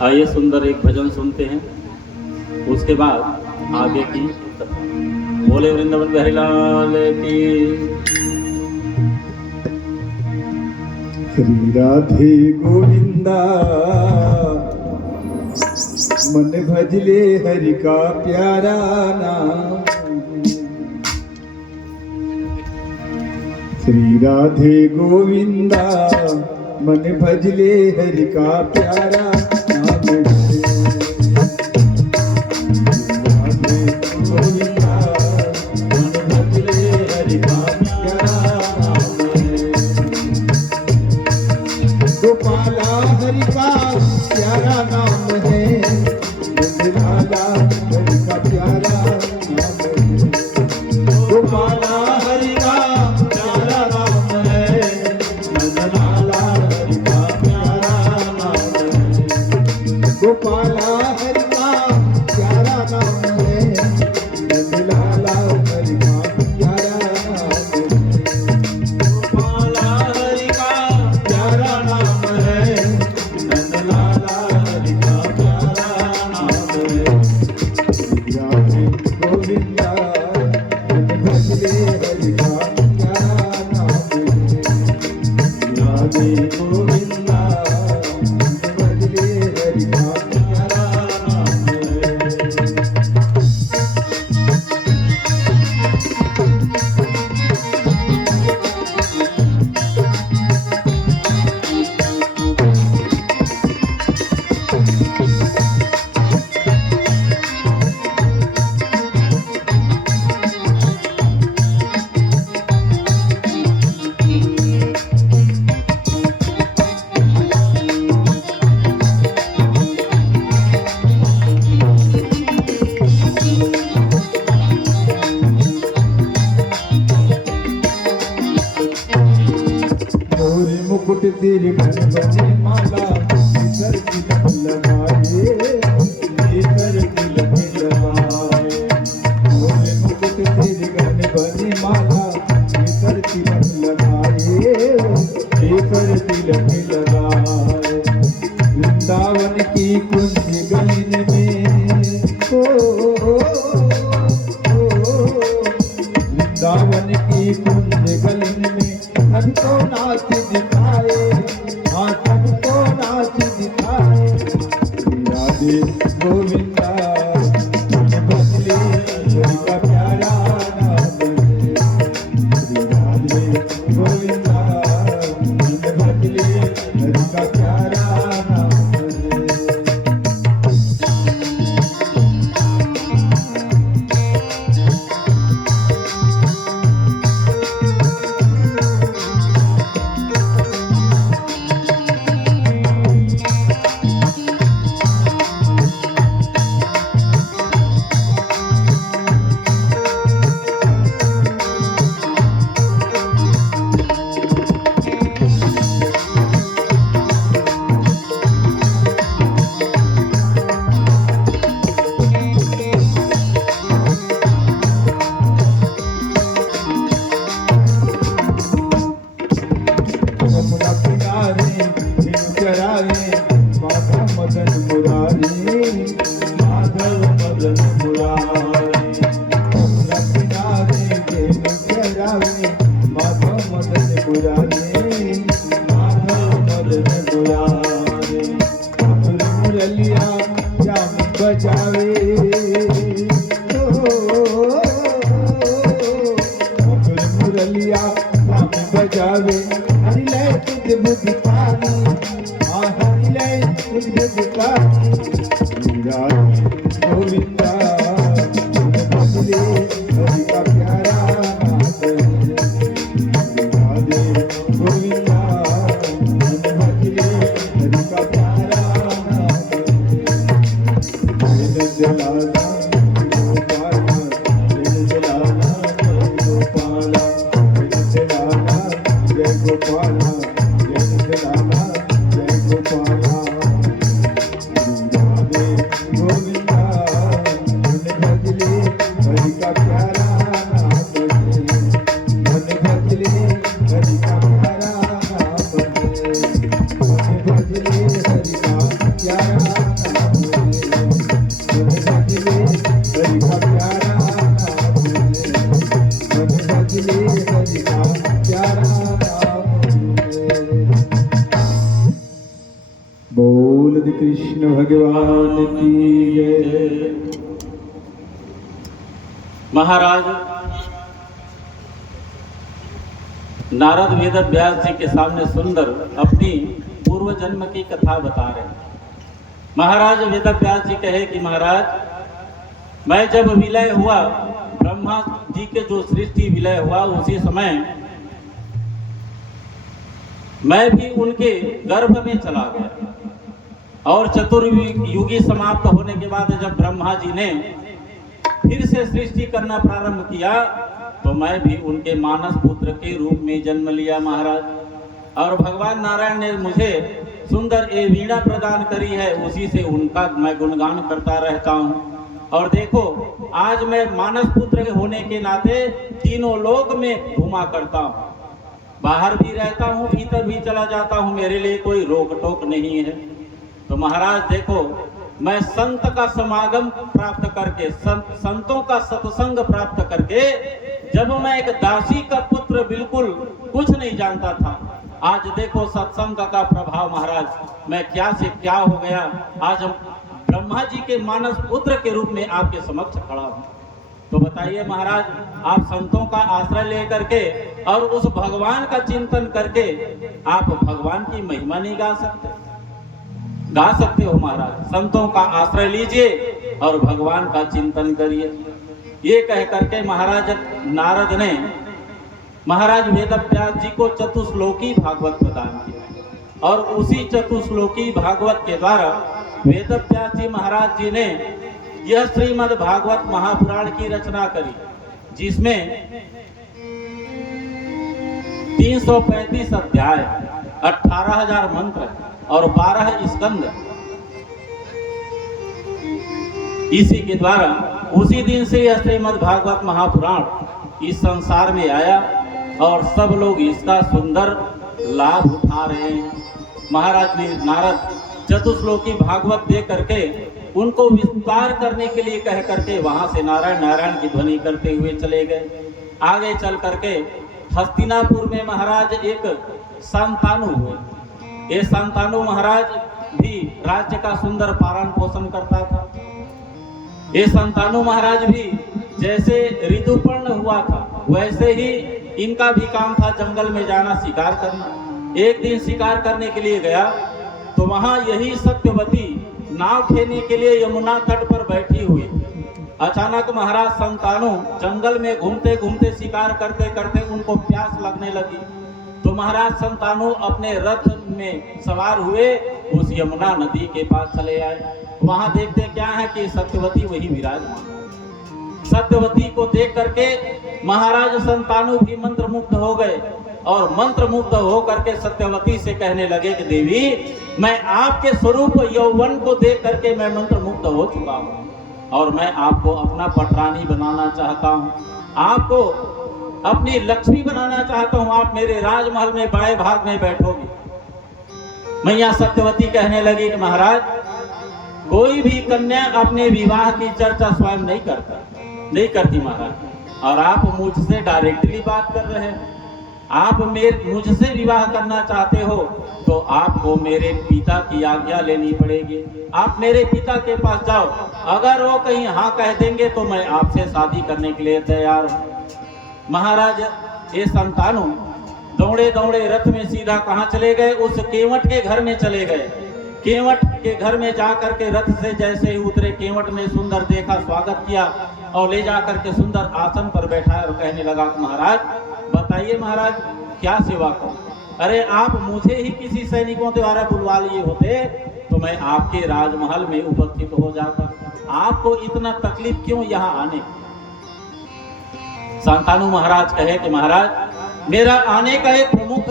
आइए सुंदर एक भजन सुनते हैं, उसके बाद आगे की बोले वृंदावन बिहारी लाल की। श्री राधे गोविंदा मन भजले हरि का प्यारा नाम। श्री राधे गोविंदा मन भजले हरि का प्यारा नाम। राधे गोविंदा मन भजले हरि का प्यारा नाम। गोपाला हरि का प्यारा नाम है, नंदलाला हरि का प्यारा नाम है। गोपाला हरि का प्यारा नाम है, नंदलाला हरि का प्यारा नाम है। गोपाला हरि का प्यारा नाम है, नंदलाला हरि का प्यारा नाम है। गोपाला हरि का प्यारा नाम है, नंदलाला हरि का प्यारा नाम है। राधे गोविंदा मन भजले हरि का प्यारा नाम है। राधे गोविंदा मन भजले हरि का प्यारा नाम है। मोरे मुकुट तेरे घन बने माला, इधर तिलक लगाए, इधर तिलक लगाए। मोरे मुकुट तेरे घन बने माला, इधर तिलक लगाए, इधर तिलक लगाए। वृंदावन की कुंज गलिन में वृंदावन की कुंज गलिन में सबको नाच दिखाए, हाँ सबको नाच दिखाए। राधे गोविंदा मन भजले हरि का प्यारा नाम है। राधे गोविंदा मन भजले हरि का प्यारा नाम है। यमुना किनारे झील चराए, माधव मदन मुरारी, माधव मदन मुरारी। यमुना किनारे झील चराए, माधव मदन मुरारी, माधव मदन मुरारी। मधुर मुरलिया जाम बजावे, मधुर मुरलिया जाम बजावे। हरि लय तुझ बुझतानी, हाँ हरि लय तुझ बुझतानी। राधे गोविंदा मन भजले हरि का प्यारा नाम है। राधे गोविंदा मन भजले हरि का प्यारा नाम है। नंदलाला गोपाला, नंदलाला गोपाला, नंदलाला जय गोपाला, जय नंदलाला जय गोपाला। राधे प्यारा नाम बोले, मन भजले हरि का प्यारा नाम बोले, मन भजले हरि का प्यारा नाम बोले। बोल कृष्ण भगवान की जय। महाराज नारद वेद व्यास जी के सामने सुंदर अपनी पूर्व जन्म की कथा बता रहे हैं। महाराज वेद व्यास जी कहे कि महाराज मैं जब विलय हुआ, ब्रह्मा जी के जो सृष्टि विलय हुआ उसी समय मैं भी उनके गर्भ में चला गया और चतुर्युगी समाप्त होने के बाद जब ब्रह्मा जी ने फिर से सृष्टि करना प्रारंभ किया तो मैं भी उनके मानस पुत्र के रूप में जन्म लिया महाराज। और भगवान नारायण ने मुझे सुंदर ए वीणा प्रदान करी है, उसी से उनका मैं गुणगान करता रहता हूँ। और देखो आज मैं मानस पुत्र होने के नाते तीनों लोक में घुमा करता हूँ, बाहर भी रहता हूँ, भीतर भी चला जाता हूँ, मेरे लिए कोई रोक टोक नहीं है। तो महाराज देखो मैं संत का समागम प्राप्त करके, संतों का सत्संग प्राप्त करके, जब मैं एक दासी का पुत्र बिल्कुल कुछ नहीं जानता था, आज देखो सत्संग का प्रभाव महाराज, मैं क्या से क्या हो गया, आज हम ब्रह्मा जी के मानस पुत्र के रूप में आपके समक्ष खड़ा हूँ। तो बताइए महाराज, आप संतों का आश्रय लेकर के और उस भगवान का चिंतन करके आप भगवान की महिमा नहीं गा सकते? गा सकते हो महाराज। संतों का आश्रय लीजिए और भगवान का चिंतन करिए। ये कह करके महाराज नारद ने महाराज वेद व्यास जी को चतुश्लोकी भागवत प्रदान किया और उसी चतुश्लोकी भागवत के द्वारा वेद व्यास जी महाराज जी ने यह श्रीमद् भागवत महापुराण की रचना करी, जिसमें 335 अध्याय, 18,000 मंत्र और 12 स्कंद। इसी के द्वारा उसी दिन से यह श्रीमद् भागवत महापुराण इस संसार में आया और सब लोग इसका सुंदर लाभ उठा रहे हैं। महाराज ने नारद चतुश्लोकी भागवत दे करके उनको विस्तार करने के लिए कह करके वहां से नारायण नारायण की ध्वनि करते हुए चले गए। आगे चल करके हस्तिनापुर में महाराज एक संतानु हुए। ये संतानु महाराज भी राज्य का सुंदर पालन पोषण करता था। ये संतानु महाराज भी जैसे ऋतुपर्ण हुआ था वैसे ही इनका भी काम था जंगल में जाना, शिकार करना। एक दिन शिकार करने के लिए गया तो वहां यही सत्यवती नाव खेने के लिए यमुना तट पर बैठी हुई। अचानक महाराज संतानु जंगल में घूमते घूमते शिकार करते करते उनको प्यास लगने लगी। तो महाराज संतानु अपने रथ में सवार हुए उस यमुना नदी के पास चले आए। वहां देखते क्या है कि सत्यवती वही विराजमान। सत्यवती को देख करके महाराज संतानु भी मंत्र मुग्ध हो गए और मंत्र मुग्ध हो करके सत्यवती से कहने लगे कि देवी, मैं आपके स्वरूप यौवन को देख करके मैं मंत्र मुग्ध हो चुका हूँ और मैं आपको अपना पटरानी बनाना चाहता हूँ, आपको अपनी लक्ष्मी बनाना चाहता हूँ, आप मेरे राजमहल में बाएं भाग में बैठोगे। मैया सत्यवती कहने लगी कि महाराज, कोई भी कन्या अपने विवाह की चर्चा स्वयं नहीं करती महाराज, और आप मुझसे डायरेक्टली बात कर रहे हैं। आप मुझसे विवाह करना चाहते हो तो आपको मेरे पिता की आज्ञा लेनी पड़ेगी। आप मेरे पिता के पास जाओ, अगर वो कहीं हाँ कह देंगे तो मैं आपसे शादी करने के लिए तैयार हूँ। महाराज ये संतानु दौड़े दौड़े रथ में सीधा कहाँ चले गए? उस केवट के घर में चले गए। केवट के घर में जाकर के रथ से जैसे ही उतरे, केवट ने सुंदर देखा, स्वागत किया और ले जाकर के सुंदर आसन पर बैठाया और कहने लगा, महाराज बताइए महाराज क्या सेवा करूं? अरे आप मुझे ही किसी सैनिकों द्वारा बुलवा लिए होते तो मैं आपके राजमहल में उपस्थित हो जाता, आपको इतना तकलीफ क्यों यहाँ आने? संतानु महाराज कहे कि महाराज मेरा आने का एक प्रमुख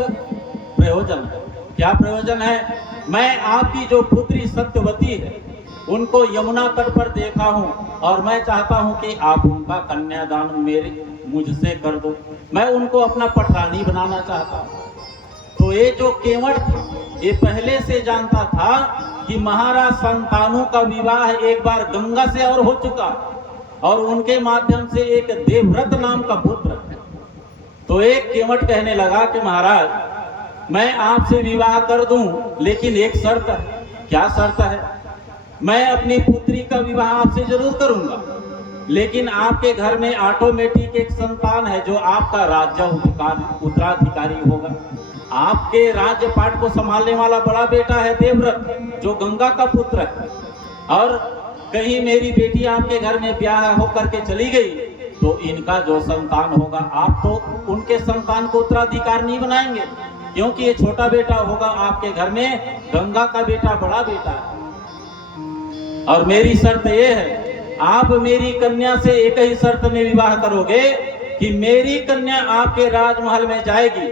प्रयोजन है। क्या प्रयोजन है? मैं आपकी जो पुत्री सत्यवती है उनको यमुना तट पर देखा हूँ और मैं चाहता हूँ कि आप उनका कन्यादान मुझसे कर दो। मैं उनको अपना पटरानी बनाना चाहता हूँ। तो ये जो केवट था ये पहले से जानता था कि महाराज संतानु का विवाह एक बार गंगा से और हो चुका और उनके माध्यम से एक देवव्रत नाम का पुत्र। तो एक केवट कहने लगा कि महाराज मैं आपसे विवाह कर दूं, लेकिन एक शर्त है। क्या शर्त है? मैं अपनी पुत्री का विवाह आपसे जरूर करूंगा, लेकिन आपके घर में ऑटोमेटिक एक संतान है जो आपका राज्य उत्तराधिकारी होगा। आपके राज्य पाठ को संभालने वाला बड़ा बेटा है देवव्रत, जो गंगा का पुत्र है। और कहीं मेरी बेटी आपके घर में ब्याह होकर के चली गई तो इनका जो संतान होगा, आप तो उनके संतान को उत्तराधिकार नहीं बनाएंगे, क्योंकि ये छोटा बेटा होगा आपके घर में, गंगा का बेटा बड़ा बेटा है। और मेरी शर्त ये है, आप मेरी कन्या से एक ही शर्त में विवाह करोगे कि मेरी कन्या आपके राजमहल में जाएगी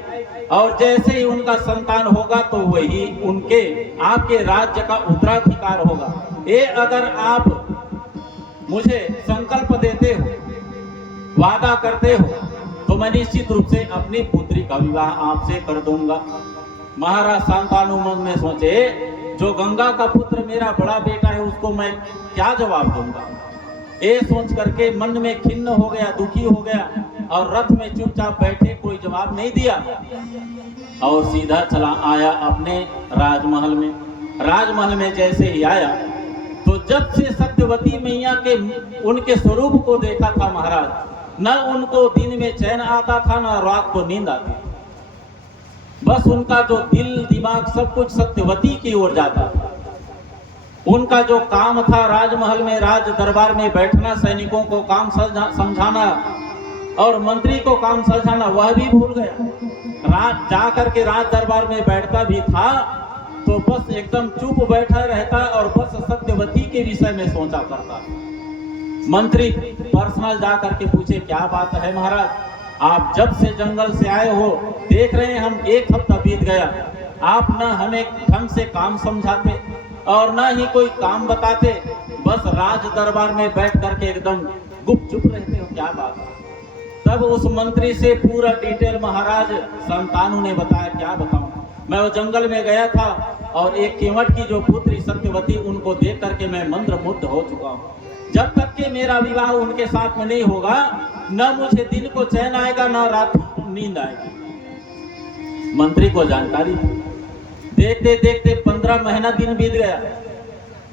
और जैसे ही उनका संतान होगा तो वही उनके आपके राज्य का उत्तराधिकार होगा। ये अगर आप मुझे संकल्प देते हो, वादा करते हो, तो मैं निश्चित रूप से अपनी पुत्री का विवाह आपसे कर दूंगा। महाराज शांतानु मन में सोचे, जो गंगा का पुत्र मेरा बड़ा बेटा है उसको मैं क्या जवाब दूंगा। ये सोच करके मन में खिन्न हो गया, दुखी हो गया और रथ में चुपचाप बैठे, कोई जवाब नहीं दिया और सीधा चला आया अपने राजमहल में। राजमहल में जैसे ही आया तो जब से सत्यवती मैया के उनके स्वरूप को देखा था महाराज, न उनको दिन में चैन आता था न रात को नींद आती। बस उनका जो दिल दिमाग सब कुछ सत्यवती की ओर जाता था। उनका जो काम था राजमहल में, राज दरबार में बैठना, सैनिकों को काम समझाना और मंत्री को काम समझाना, वह भी भूल गया। रात जा करके राज दरबार में बैठता भी था तो बस एकदम चुप बैठा रहता और बस सत्यवती के विषय में सोचा करता। मंत्री पर्सनल जा करके पूछे, क्या बात है महाराज, आप जब से जंगल से आए हो देख रहे हैं हम, एक हफ्ता बीत गया, आप न हमें ढंग से काम समझाते और न ही कोई काम बताते, बस राज दरबार में बैठ करके एकदम गुपचुप रहते हो, क्या बात है। तब उस मंत्री से पूरा डिटेल महाराज शांतानु ने बताया। क्या बताऊं, मैं वो जंगल में गया था और एक केवट की जो पुत्री सत्यवती, उनको देख करके मैं मंत्रमुग्ध हो चुका हूँ। जब तक कि मेरा विवाह उनके साथ में नहीं होगा, न मुझे दिन को चैन आएगा न रात को नींद आएगी। मंत्री को जानकारी थी। देखते देखते 15 महीना दिन बीत गया।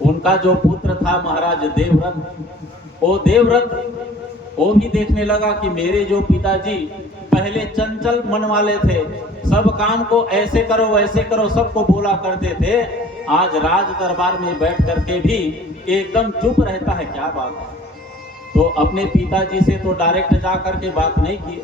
उनका जो पुत्र था महाराज देवव्रत, वो देवव्रत वो भी देखने लगा कि मेरे जो पिताजी पहले चंचल मन वाले थे, सब काम को ऐसे करो वैसे करो सबको बोला करते थे, आज राज दरबार में बैठ करके भी एकदम चुप रहता है, क्या बात है। तो अपने पिताजी से तो डायरेक्ट जा करके बात नहीं की।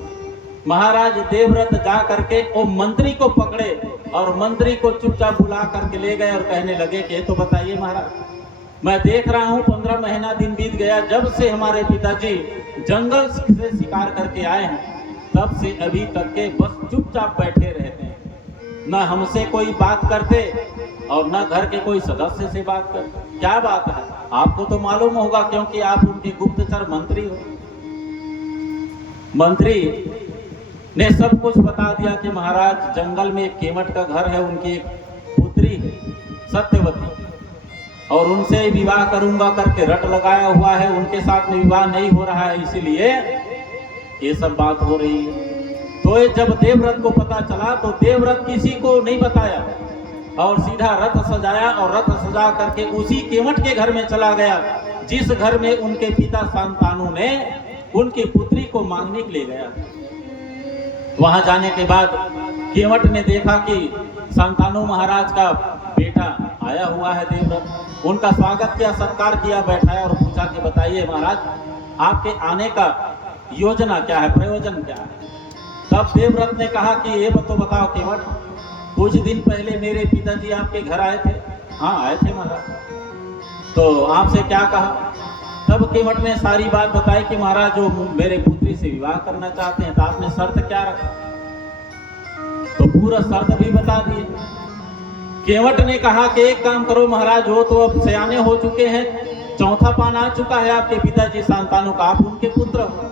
महाराज देवव्रत जा करके वो मंत्री को पकड़े और मंत्री को चुपचाप बुला करके ले गए और कहने लगे कि तो बताइए महाराज, मैं देख रहा हूँ 15 महीना दिन बीत गया, जब से हमारे पिताजी जंगल से शिकार करके आए हैं तब से अभी तक के बस चुपचाप बैठे रहते हैं, न हमसे कोई बात करते और न घर के कोई सदस्य से बात करते। क्या बात है, आपको तो मालूम होगा क्योंकि आप उनके गुप्तचर मंत्री हो। मंत्री ने सब कुछ बता दिया कि महाराज जंगल में एक केवट का घर है, उनकी एक पुत्री है सत्यवती, और उनसे विवाह करूंगा करके रट लगाया हुआ है, उनके साथ में विवाह नहीं हो रहा है, इसीलिए ये सब बात हो रही है। तो ये जब देवव्रत को पता चला तो देवव्रत किसी को नहीं बताया और सीधा रथ सजाया और रथ सजा करके उसी केवट के घर में चला गया जिस घर में उनके पिता शांतानु ने उनकी पुत्री को मांगने के लिए गया। वहां जाने के बाद केवट ने देखा कि शांतानु महाराज का बेटा आया हुआ है देवव्रत। उनका स्वागत किया, सत्कार किया, बैठाया और पूछा कि बताइए महाराज आपके आने का योजना क्या है, प्रयोजन क्या है। तब देवव्रत ने कहा कि ये तो बताओ केवट, कुछ दिन पहले मेरे पिताजी आपके घर आए थे। हाँ आए थे महाराज। तो आपसे क्या कहा। तब केवट ने सारी बात बताई कि महाराज जो मेरे पुत्री से विवाह करना चाहते हैं, तो आपने शर्त क्या रखा। तो पूरा शर्त भी बता दिए। केवट ने कहा कि एक काम करो महाराज, हो तो अब सयाने हो चुके हैं, चौथा पान आ चुका है आपके पिताजी शांतानु का, आप उनके पुत्र हो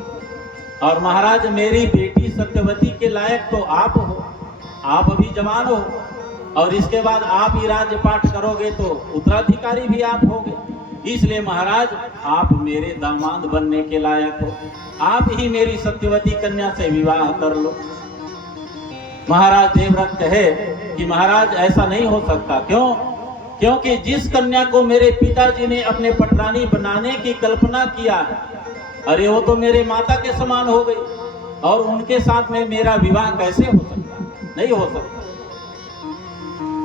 और महाराज मेरी बेटी सत्यवती के लायक तो आप हो, आप अभी जवान हो, और इसके बाद आप ही राज्य पाठ करोगे तो उत्तराधिकारी भी आप होगे। इसलिए महाराज आप मेरे दामाद बनने के लायक हो, आप ही मेरी सत्यवती कन्या से विवाह कर लो। महाराज देवव्रत कहे कि महाराज ऐसा नहीं हो सकता। क्यों? क्योंकि जिस कन्या को मेरे पिताजी ने अपने पटरानी बनाने की कल्पना किया है, अरे वो तो मेरे माता के समान हो गई, और उनके साथ में मेरा विवाह कैसे हो सकता? नहीं हो सकता।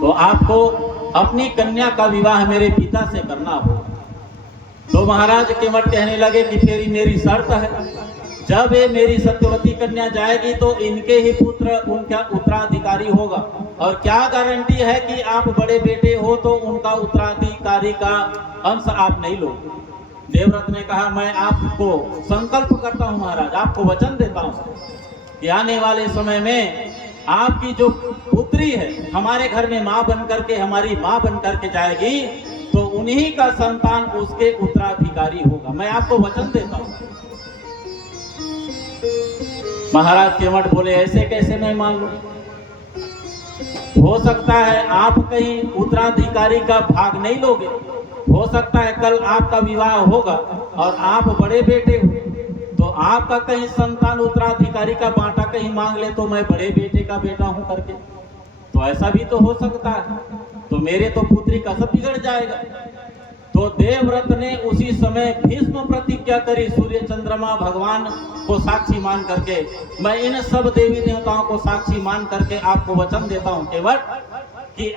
तो आपको अपनी कन्या का विवाह मेरे पिता से करना होगा। तो महाराज केवट कहने लगे कि फिर मेरी शर्त है, जब ये मेरी सत्यवती कन्या जाएगी तो इनके ही पुत्र उनका उत्तराधिकारी होगा, और क्या गारंटी है कि आप बड़े बेटे हो तो उनका उत्तराधिकारी का अंश आप नहीं लोगे? देवव्रत ने कहा मैं आपको संकल्प करता हूं महाराज, आपको वचन देता हूं कि आने वाले समय में आपकी जो पुत्री है हमारे घर में माँ बन करके, हमारी माँ बन करके जाएगी, तो उन्हीं का संतान उसके उत्तराधिकारी होगा। मैं आपको वचन देता हूं। महाराज केवट बोले ऐसे कैसे मैं मान लूं? हो सकता है आप कहीं उत्तराधिकारी का भाग नहीं लोगे, हो सकता है कल आपका विवाह होगा और आप बड़े बेटे हो, तो आपका कहीं संतान उत्तराधिकारी का बांटा कहीं मांग ले तो मैं बड़े बेटे का बेटा हूं करके, तो ऐसा भी तो हो सकता है, तो मेरे तो पुत्री का सब बिगड़ जाएगा। तो देवव्रत ने उसी समय भीष्म प्रतिज्ञा करी, सूर्य चंद्रमा भगवान को साक्षी मान करके, मैं इन सब देवी देवताओं को साक्षी मान करके आपको वचन देता हूं केवट कि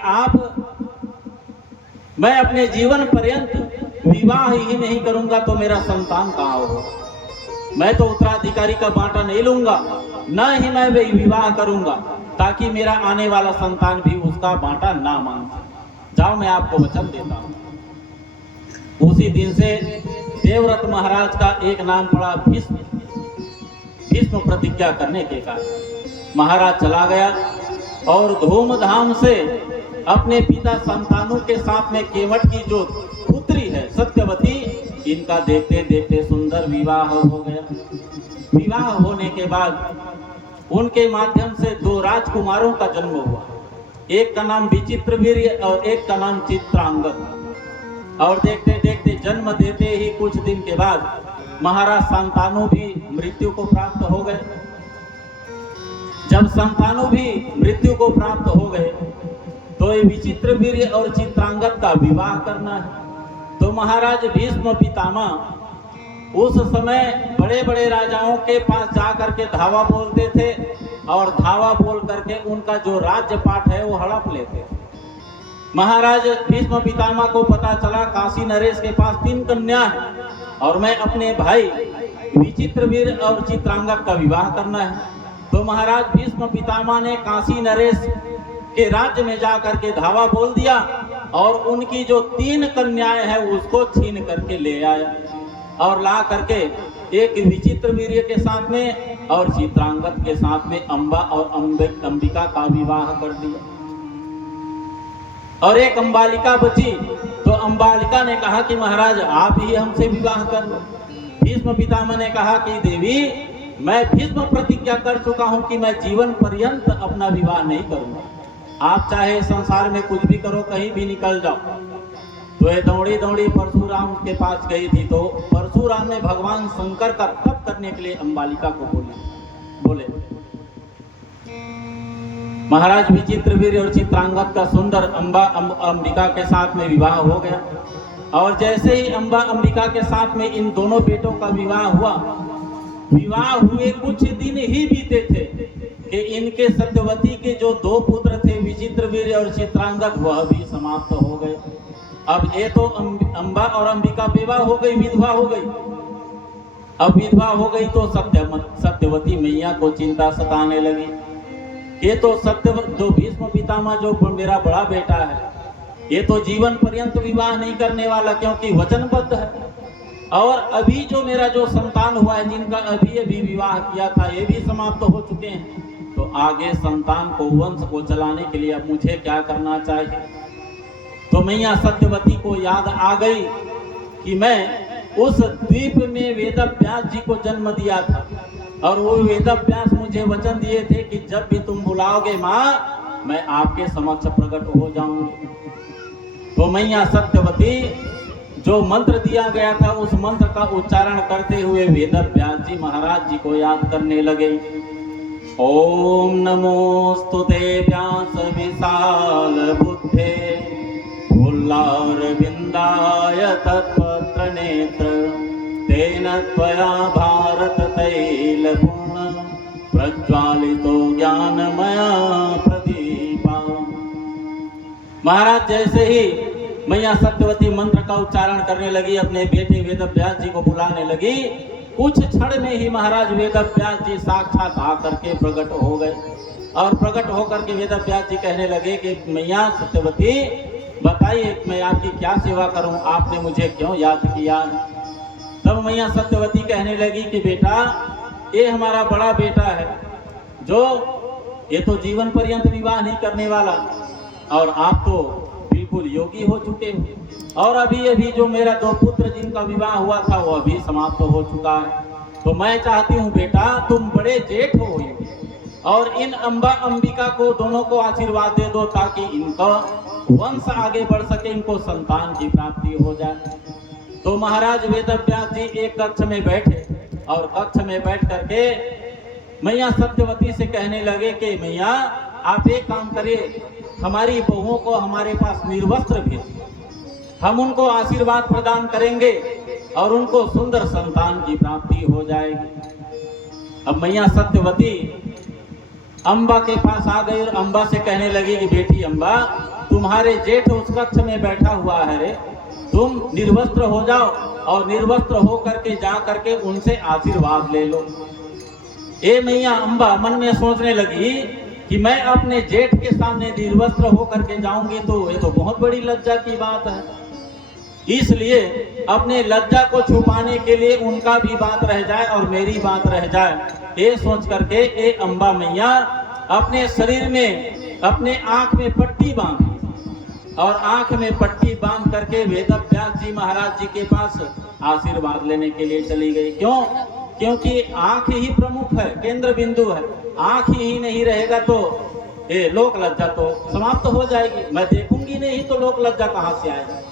मैं अपने जीवन पर्यंत विवाह ही नहीं करूंगा तो मेरा संतान कहाँ होगा? मैं तो उत्तराधिकारी का बांटा नहीं लूंगा, न ही मैं विवाह करूंगा, ताकि मेरा आने वाला संतान भी उसका बांटा ना मांगे। जाओ मैं आपको वचन देता हूं। उसी दिन से देवव्रत महाराज का एक नाम पड़ा भीष्म। भीष्म प्रतिज्ञा करने के कारण महाराज चला गया और धूमधाम से अपने पिता संतानों के साथ में केवट की जो पुत्री है सत्यवती, इनका देखते देखते सुंदर विवाह हो गया। विवाह होने के बाद उनके माध्यम से 2 राजकुमारों का जन्म हुआ। एक का नाम विचित्रवीर्य और एक का नाम चित्रांगद। और देखते देखते जन्म देते ही कुछ दिन के बाद महाराज संतानु भी मृत्यु को प्राप्त हो गए। जब संतानु भी मृत्यु को प्राप्त हो गए तो ये विचित्रवीर्य और चित्रांगद का विवाह करना है। तो महाराज भीष्म पितामह उस समय बड़े बड़े राजाओं के पास जा करके धावा बोलते थे, और धावा बोल करके उनका जो राज्य पाठ है वो हड़प लेते थे। महाराज भीष्म पितामह को पता चला काशी नरेश के पास 3 कन्या है और मैं अपने भाई विचित्रवीर्य और चित्रांगद का विवाह करना है। तो महाराज भीष्म पितामह ने काशी नरेश के राज्य में जा करके धावा बोल दिया और उनकी जो 3 कन्याएं हैं उसको छीन करके ले आया, और ला करके एक विचित्रवीर्य के साथ में और चित्रांगद के साथ में अम्बा और अंबिका का विवाह कर दिया। और एक अंबालिका बची, तो अंबालिका ने कहा कि महाराज आप ही हमसे विवाह कर लो। भीष्म पितामह ने कहा कि देवी मैं भीष्म प्रतिज्ञा कर चुका हूं कि मैं जीवन पर्यंत अपना विवाह नहीं करूंगा, आप चाहे संसार में कुछ भी करो, कहीं भी निकल जाओ। तो ये दौड़ी दौड़ी परशुराम के पास गई थी, तो परशुराम ने भगवान शंकर का तप करने के लिए अंबालिका को बोले महाराज विचित्रवीर्य और चित्रांगद का सुंदर अंबिका के साथ में विवाह हो गया। और जैसे ही अंबिका के साथ में इन दोनों बेटों का विवाह हुआ, विवाह हुए कुछ दिन ही बीते थे कि इनके सत्यवती के जो 2 पुत्र थे विचित्रवीर्य और चित्रांगद, वह भी समाप्त हो गए। अब ये तो अंबा और अंबिका विवाह हो गई, विधवा हो गई। अब विधवा हो गई तो सत्यवती मैया को चिंता सताने लगी। ये तो जो भीष्म पितामह जो मेरा बड़ा बेटा है, ये तो जीवन पर्यंत विवाह नहीं करने वाला, क्योंकि वचनबद्ध है। और अभी जो मेरा जो संतान हुआ है, जिनका अभी विवाह किया था, ये भी समाप्त हो चुके हैं। तो आगे संतान को, वंश को चलाने के लिए अब मुझे क्या करना चाहिए? तो मैया सत्यवती को याद आ गई कि मैं उस द्वीप में वेदव्यास जी को जन्म दिया था, और वो वेदव्यास मुझे वचन दिए थे कि जब भी तुम बुलाओगे माँ मैं आपके समक्ष प्रकट हो जाऊंगी। तो मैया सत्यवती जो मंत्र दिया गया था उस मंत्र का उच्चारण करते हुए वेदव्यास जी महाराज जी को याद करने लगे। ओम नमोस्तुते व्यास विशाल बुद्धे फुल्लारविन्दाय तत्पत्र नेत्र तेन त्वया भारत तैलपूर्ण प्रज्वालितो ज्ञानमया प्रदीपा। महाराज जैसे ही मैया सत्यवती मंत्र का उच्चारण करने लगी, अपने बेटे वेदव्यास जी को बुलाने लगी, कुछ क्षण में ही महाराज वेदव्यास जी साक्षात आकर के प्रकट हो गए। और प्रकट होकर के वेदव्यास जी कहने लगे कि मैया सत्यवती बताइए मैं आपकी क्या सेवा करूं, आपने मुझे क्यों याद किया। तब मैया सत्यवती कहने लगी कि बेटा ये हमारा बड़ा बेटा है जो ये तो जीवन पर्यंत विवाह नहीं करने वाला, और आप तो बिल्कुल योगी हो चुके हो, और अभी जो मेरा 2 पुत्र जिनका विवाह हुआ था वो अभी समाप्त हो चुका है। तो मैं चाहती हूँ बेटा तुम बड़े जेठ हो और इन अम्बा अंबिका को दोनों को आशीर्वाद दे दो ताकि इनका वंश आगे बढ़ सके, इनको संतान की प्राप्ति हो जाए। तो महाराज वेदव्यास जी एक कक्ष में बैठे और कक्ष में बैठ करके मैया सत्यवती से कहने लगे कि मैया आप एक काम करिए, हमारी बहुओं को हमारे पास निर्वस्त्र भेजिए, हम उनको आशीर्वाद प्रदान करेंगे और उनको सुंदर संतान की प्राप्ति हो जाएगी। अब मैया सत्यवती अम्बा के पास आ गई और अम्बा से कहने लगी कि बेटी अम्बा तुम्हारे जेठ उस कक्ष में बैठा हुआ है रे, तुम निर्वस्त्र हो जाओ और निर्वस्त्र हो करके जा करके उनसे आशीर्वाद ले लो। ए मैया अम्बा मन में सोचने लगी कि मैं अपने जेठ के सामने निर्वस्त्र होकर के जाऊंगी तो ये तो बहुत बड़ी लज्जा की बात है, इसलिए अपने लज्जा को छुपाने के लिए उनका भी बात रह जाए और मेरी बात रह जाए, ये सोच करके ए अम्बा मैया अपने शरीर में अपने आंख में पट्टी बांधी और आंख में पट्टी बांध करके वेदव्यास जी महाराज जी के पास आशीर्वाद लेने के लिए चली गई। क्यों? क्योंकि आंख ही प्रमुख है, केंद्र बिंदु है। आंख ही नहीं रहेगा तो ये लोक लज्जा तो समाप्त हो जाएगी, मैं देखूंगी नहीं तो लोक लज्जा कहाँ से आएगा।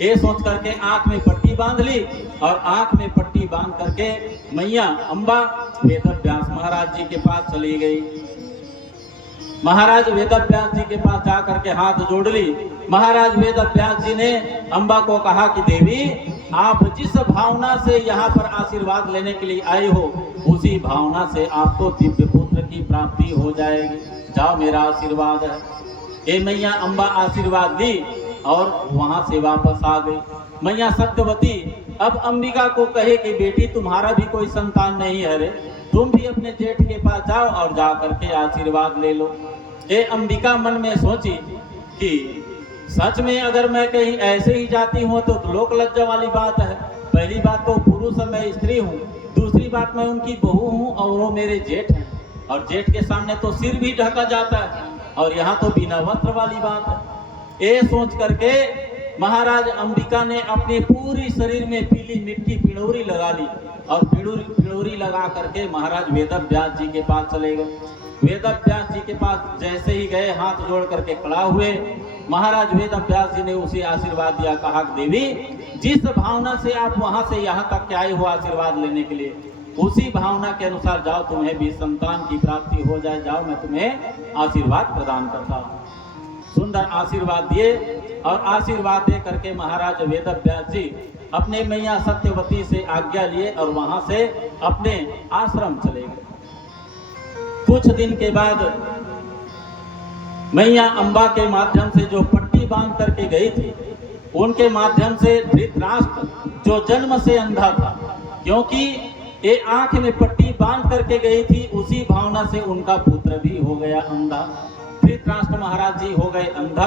ये सोच करके आंख में पट्टी बांध ली और आंख में पट्टी बांध करके मैया अम्बा वेदव्यास महाराज जी के पास चली गई। महाराज वेदव्यास जी के पास जा करके हाथ जोड़ ली। महाराज वेदव्यास जी ने अम्बा को कहा कि देवी आप जिस भावना से यहाँ पर आशीर्वाद लेने के लिए आए हो उसी भावना से आपको दिव्य पुत्र की प्राप्ति हो जाएगी, जाओ मेरा आशीर्वाद है। ये मैया अम्बा आशीर्वाद दी और वहां से वापस आ गई। मैया सत्यवती अब अंबिका को कहे कि बेटी तुम्हारा भी कोई संतान नहीं है रे, तुम भी अपने जेठ के पास जाओ और जा करके आशीर्वाद ले लो। ये अंबिका मन में सोची कि सच में अगर मैं कहीं ऐसे ही जाती हूँ तो लोक लज्जा वाली बात है। पहली बात तो पुरुष है, मैं स्त्री हूँ, दूसरी बात मैं उनकी बहू हूँ और वो मेरे जेठ हैं, और जेठ के सामने तो सिर भी ढका जाता है और यहाँ तो बिना वस्त्र वाली बात है। ये सोच करके महाराज अंबिका ने अपने पूरी शरीर में पीली मिट्टी पिड़ौरी लगा ली और पिड़ौरी लगा करके महाराज वेदव्यास जी के पास चले गए। वेदव्यास जी के पास जैसे ही गए हाथ जोड़ करके खड़ा हुए, महाराज वेदव्यास जी ने उसे आशीर्वाद दिया, कहा देवी जिस भावना से आप वहां से यहाँ तक के आए हो आशीर्वाद लेने के लिए उसी भावना के अनुसार जाओ, तुम्हें भी संतान की प्राप्ति हो जाए, जाओ मैं तुम्हें आशीर्वाद प्रदान करता हूँ। सुंदर आशीर्वाद दिए और आशीर्वाद दे करके महाराज वेदव्यास जी अपने मैया सत्यवती से आज्ञा लिए और वहां से अपने आश्रम चले गए। कुछ दिन के बाद मैया अम्बा के माध्यम से जो पट्टी बांध करके गई थी उनके माध्यम से धृतराष्ट्र जो जन्म से अंधा था, क्योंकि ये आंख में पट्टी बांध करके गई थी उसी भावना से उनका पुत्र भी हो गया अंधा। धृतराष्ट्र महाराज जी हो गए अंधा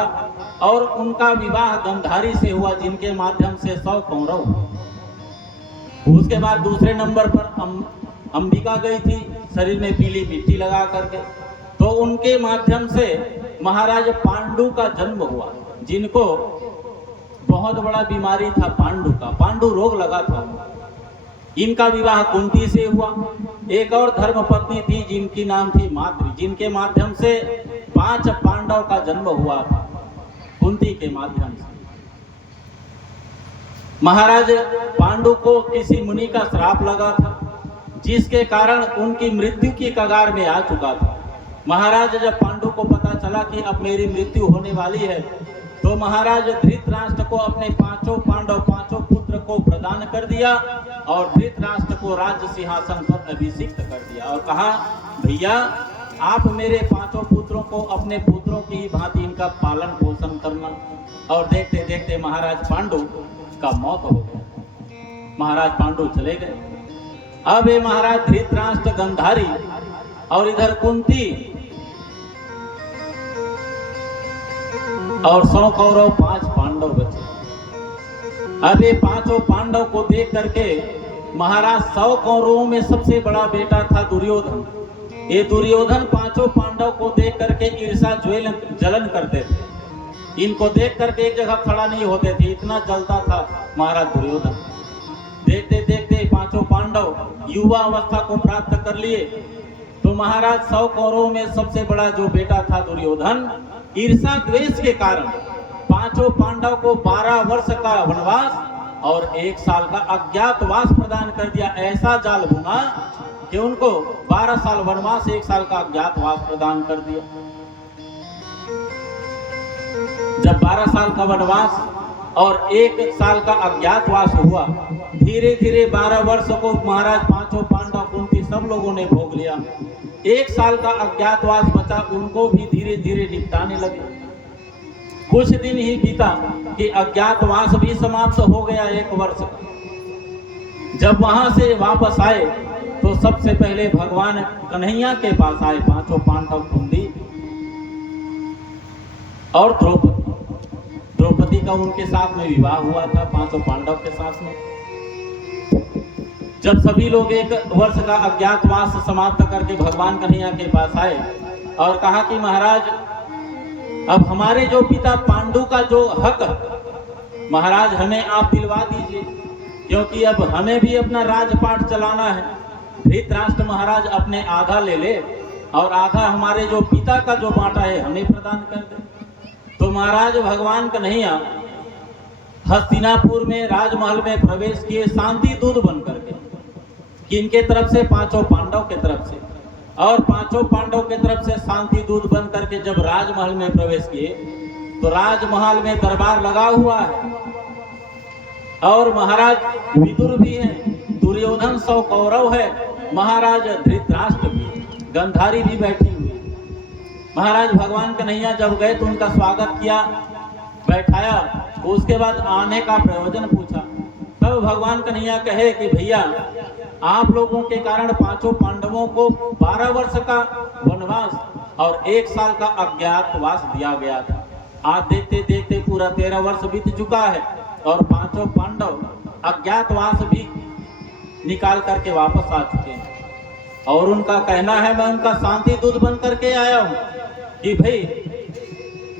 और उनका विवाह गंधारी से हुआ जिनके माध्यम से 100 कौरव। उसके बाद दूसरे नंबर पर अंबिका गई थी शरीर में पीली मिट्टी लगा करके, तो उनके माध्यम से महाराज पांडु का जन्म हुआ, जिनको बहुत बड़ा बीमारी था पांडु का, पांडु रोग लगा था। इनका विवाह कुंती से हुआ। एक और धर्मपत्नी थी जिनकी नाम थी माद्री, जिनके माध्यम से 5 पांडव का जन्म हुआ था कुंती के माध्यम से। महाराज पांडु को किसी मुनि का श्राप लगा था, जिसके कारण उनकी मृत्यु की कगार में आ चुका था। महाराज जब पांडु को पता चला कि अब मेरी मृत्यु होने वाली है, तो महाराज धृतराष्ट्र को अपने 5 पांडव 5 पुत्र को प्रदान कर दिया और धृतराष्ट्र को राज्य सिंहासन पर अभिषिक्त कर दिया और कहा, भैया आप मेरे 5 पुत्रों को अपने पुत्रों की ही भांति इनका पालन पोषण करना। और देखते देखते महाराज पांडु का मौत हो गया। महाराज पांडु चले गए। अब ये महाराज धृतराष्ट्र गंधारी और इधर कुंती और 100 कौरव 5 पांडव बचे। अब ये 5 पांडव को देख करके महाराज 100 कौरवों में सबसे बड़ा बेटा था दुर्योधन। ये दुर्योधन 5 पांडव को देख करके ईर्षा जलन करते थे। इनको देख करके एक जगह खड़ा नहीं होते थे, इतना जलता था महाराज दुर्योधन। देखते देखते 5 पांडव युवा अवस्था को प्राप्त कर लिए। तो महाराज 100 कौरवों में सबसे बड़ा जो बेटा था दुर्योधन, ईर्षा द्वेष के कारण 5 पांडव को 12 वर्ष का वनवास और 1 साल का अज्ञातवास प्रदान कर दिया। ऐसा जाल बुना कि उनको 12 साल वनवास 1 साल का अज्ञातवास प्रदान कर दिया। जब 12 साल का वनवास और 1 साल का अज्ञातवास हुआ, धीरे धीरे 12 वर्ष को महाराज 5 पांडव कुंती सब लोगों ने भोग लिया। 1 साल का अज्ञातवास बचा, उनको भी धीरे धीरे निपटाने लगे। कुछ दिन ही बीता कि अज्ञातवास भी समाप्त हो गया 1 वर्ष का। जब वहां से वापस आए तो सबसे पहले भगवान कन्हैया के पास आए 5 पांडव कुंती और द्रौपदी का उनके साथ में विवाह हुआ था 5 पांडव के साथ में। जब सभी लोग 1 वर्ष का अज्ञातवास समाप्त करके भगवान कन्हैया के पास आए और कहा कि महाराज अब हमारे जो पिता पांडु का जो हक महाराज हमें आप दिलवा दीजिए, क्योंकि अब हमें भी अपना राजपाट चलाना है। धृतराष्ट्र महाराज अपने आधा ले ले और आधा हमारे जो पिता का जो बांटा है हमें प्रदान कर दे। तो महाराज भगवान कन्हैया हस्तिनापुर में राजमहल में प्रवेश किए शांति दूत बन करके, किनके तरफ से 5 पांडव के तरफ से, और 5 पांडव के तरफ से शांति दूत बन करके जब राजमहल में प्रवेश किए तो राजमहल में दरबार लगा हुआ है और महाराज विदुर भी है, दुर्योधन 100 कौरव है, महाराज धृतराष्ट्र भी, गंधारी भी बैठी हुई। महाराज भगवान कन्हैया जब गए तो उनका स्वागत किया, बैठाया, उसके बाद आने का प्रयोजन पूछा। तब भगवान कन्हैया कहे कि भैया आप लोगों के कारण 5 पांडवों को 12 वर्ष का वनवास और 1 साल का अज्ञातवास दिया गया था। आज देखते देखते पूरा 13 वर्ष बीत चुका है और 5 पांडव अज्ञातवास भी निकाल करके वापस आ चुके हैं। और उनका कहना है, मैं उनका शांति दूत बन करके आया हूँ कि भाई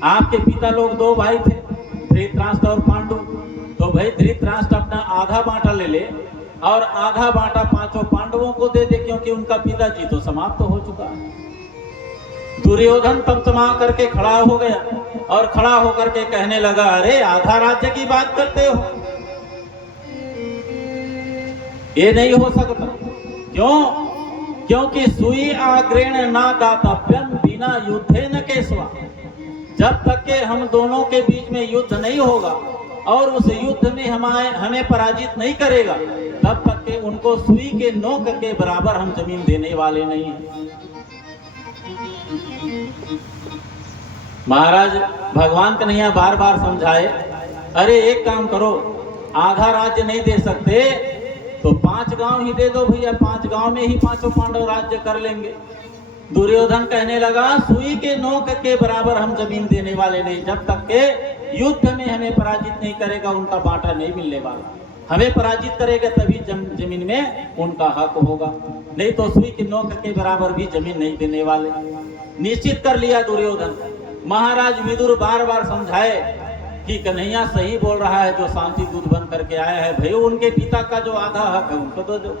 आपके पिता लोग 2 भाई थे, धृतराष्ट्र और पांडु। तो भाई धृतराष्ट्र अपना आधा बांटा ले ले और आधा बांटा 5 पांडवों को दे दे, क्योंकि उनका पिताजी तो समाप्त हो चुका है। दुर्योधन तमतमा करके खड़ा हो गया और खड़ा होकर के कहने लगा, अरे आधा राज्य की बात करते हो, ये नहीं हो सकता। क्यों? क्योंकि सुई आग्रेण ना दातव्यम बिना युद्धे न केशवा। जब तक के हम दोनों के बीच में युद्ध नहीं होगा और उस युद्ध में हमें पराजित नहीं करेगा, तब तक के उनको सुई के नोक के बराबर हम जमीन देने वाले नहीं हैं। महाराज भगवान कन्हैया बार बार समझाए, अरे एक काम करो, आधा राज्य नहीं दे सकते तो 5 गांव ही दे दो भैया, 5 गांव में ही 5 पांडव राज्य कर लेंगे। दुर्योधन कहने लगा, सुई के नोक के बराबर हम जमीन देने वाले नहीं, जब तक के युद्ध में हमें पराजित नहीं करेगा उनका बांटा नहीं मिलने वाला। हमें पराजित करेगा तभी जमीन में उनका हक होगा, नहीं तो सुई के नोक के बराबर भी जमीन नहीं देने वाले। निश्चित कर लिया दुर्योधन। महाराज विदुर बार बार समझाए कि कन्हैया सही बोल रहा है, जो शांति दूत बन करके आया है, भाई उनके पिता का जो आधा हक है उनको दो दो।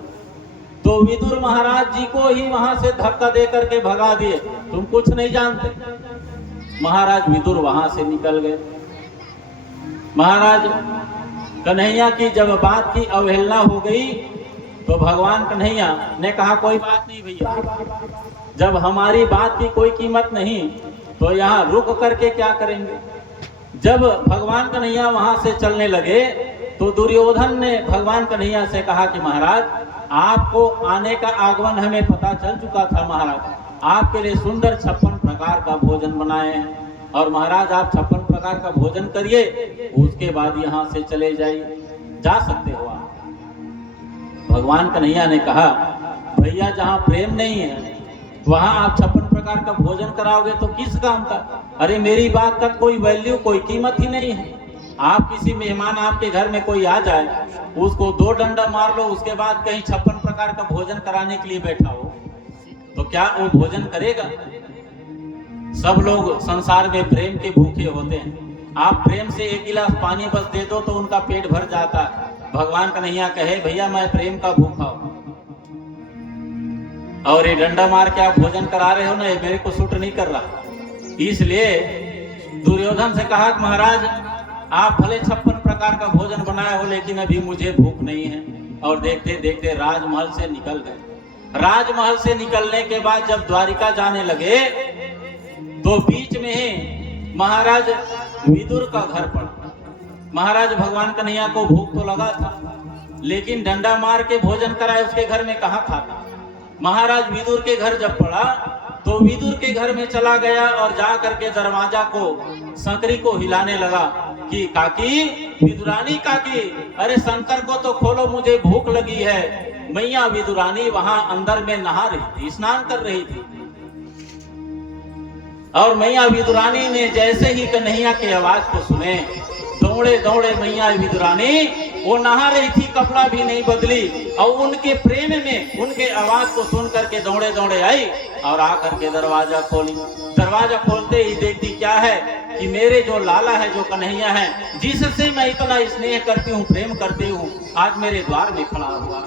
तो विदुर महाराज जी को ही वहां से धक्का दे करके भगा दिए, तुम कुछ नहीं जानते। महाराज विदुर वहां से निकल गए। महाराज कन्हैया की जब बात की अवहेलना हो गई तो भगवान कन्हैया ने कहा कोई बात नहीं भैया, जब हमारी बात की कोई कीमत नहीं तो यहाँ रुक करके क्या करेंगे। जब भगवान कन्हैया वहां से चलने लगे तो दुर्योधन ने भगवान कन्हैया से कहा कि महाराज आपको आने का आगमन हमें पता चल चुका था, महाराज आपके लिए सुंदर 56 प्रकार का भोजन बनाए हैं और महाराज आप 56 प्रकार का भोजन करिए, उसके बाद यहाँ से चले जाइए, जा सकते हो आप। भगवान कन्हैया ने कहा भैया जहाँ प्रेम नहीं है वहां आप 56 प्रकार का भोजन कराओगे तो किस काम का। अरे मेरी बात का कोई वैल्यू कोई कीमत ही नहीं है। आप किसी मेहमान आपके घर में कोई आ जाए उसको 2 डंडा मार लो, उसके बाद कहीं 56 प्रकार का भोजन कराने के लिए बैठा हो तो क्या वो भोजन करेगा। सब लोग संसार में प्रेम के भूखे होते हैं। आप प्रेम से एक गिलास पानी बस दे दो तो उनका पेट भर जाता है। भगवान कन्हैया कहे भैया मैं प्रेम का भूखा हूं और ये डंडा मार के आप भोजन करा रहे हो ना, ये मेरे को सूट नहीं कर रहा। इसलिए दुर्योधन से कहा कि महाराज आप भले 56 प्रकार का भोजन बनाए हो लेकिन अभी मुझे भूख नहीं है। और देखते देखते राजमहल से निकल गए। राजमहल से निकलने के बाद जब द्वारिका जाने लगे तो बीच में ही महाराज विदुर का घर पड़ा। महाराज भगवान कन्हैया को भूख तो लगा था लेकिन डंडा मार के भोजन कराए उसके घर में कहाँ खाता। महाराज विदुर के घर जब पड़ा तो विदुर के घर में चला गया और जा करके दरवाजा को संकरी को हिलाने लगा कि काकी, विदुरानी काकी, अरे शंकर को तो खोलो मुझे भूख लगी है। मैया विदुरानी वहां अंदर में नहा रही थी, स्नान कर रही थी। और मैया विदुरानी ने जैसे ही कन्हैया के आवाज को सुने दौड़े दौड़े मैया विदुरानी वो नहा रही थी, कपड़ा भी नहीं बदली और उनके प्रेम में उनके आवाज को सुन करके दौड़े दौड़े आई और आकर के दरवाजा खोली। दरवाजा खोलते ही देखती क्या है कि मेरे जो लाला है, जो कन्हैया है, जिससे मैं इतना स्नेह करती हूँ, प्रेम करती हूँ, आज मेरे द्वार में खड़ा हुआ।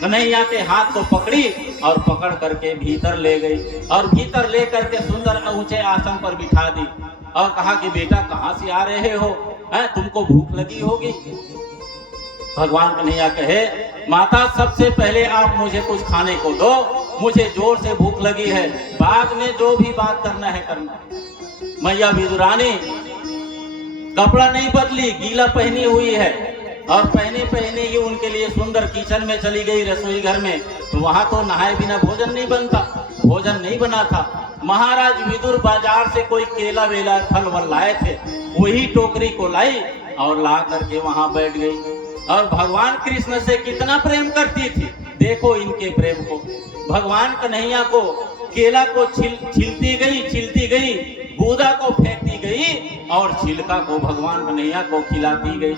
कन्हैया के हाथ को पकड़ी और पकड़ करके भीतर ले गई और भीतर ले करके सुंदर ऊंचे आसन पर बिठा दी और कहा कि बेटा कहाँ से आ रहे हो, तुमको भूख लगी होगी। भगवान कन्हैया कहे माता सबसे पहले आप मुझे कुछ खाने को दो, मुझे जोर से भूख लगी है, बाद में जो भी बात करना है करना। मैया विदुरानी कपड़ा नहीं बदली, गीला पहनी हुई है और पहने पहने ही उनके लिए सुंदर किचन में चली गई, रसोई घर में। तो वहां तो नहाए बिना भोजन नहीं बनता, भोजन नहीं बना था। महाराज विदुर बाजार से कोई केला वेला फल वल लाए थे, वही टोकरी को लाई और ला करके वहां बैठ गई और भगवान कृष्ण से कितना प्रेम करती थी। देखो इनके प्रेम को। भगवान कन्हैया को केला को छिलती गई, गूदा को फेंकती गई और छिलका को भगवान कन्हैया को खिलाती गई।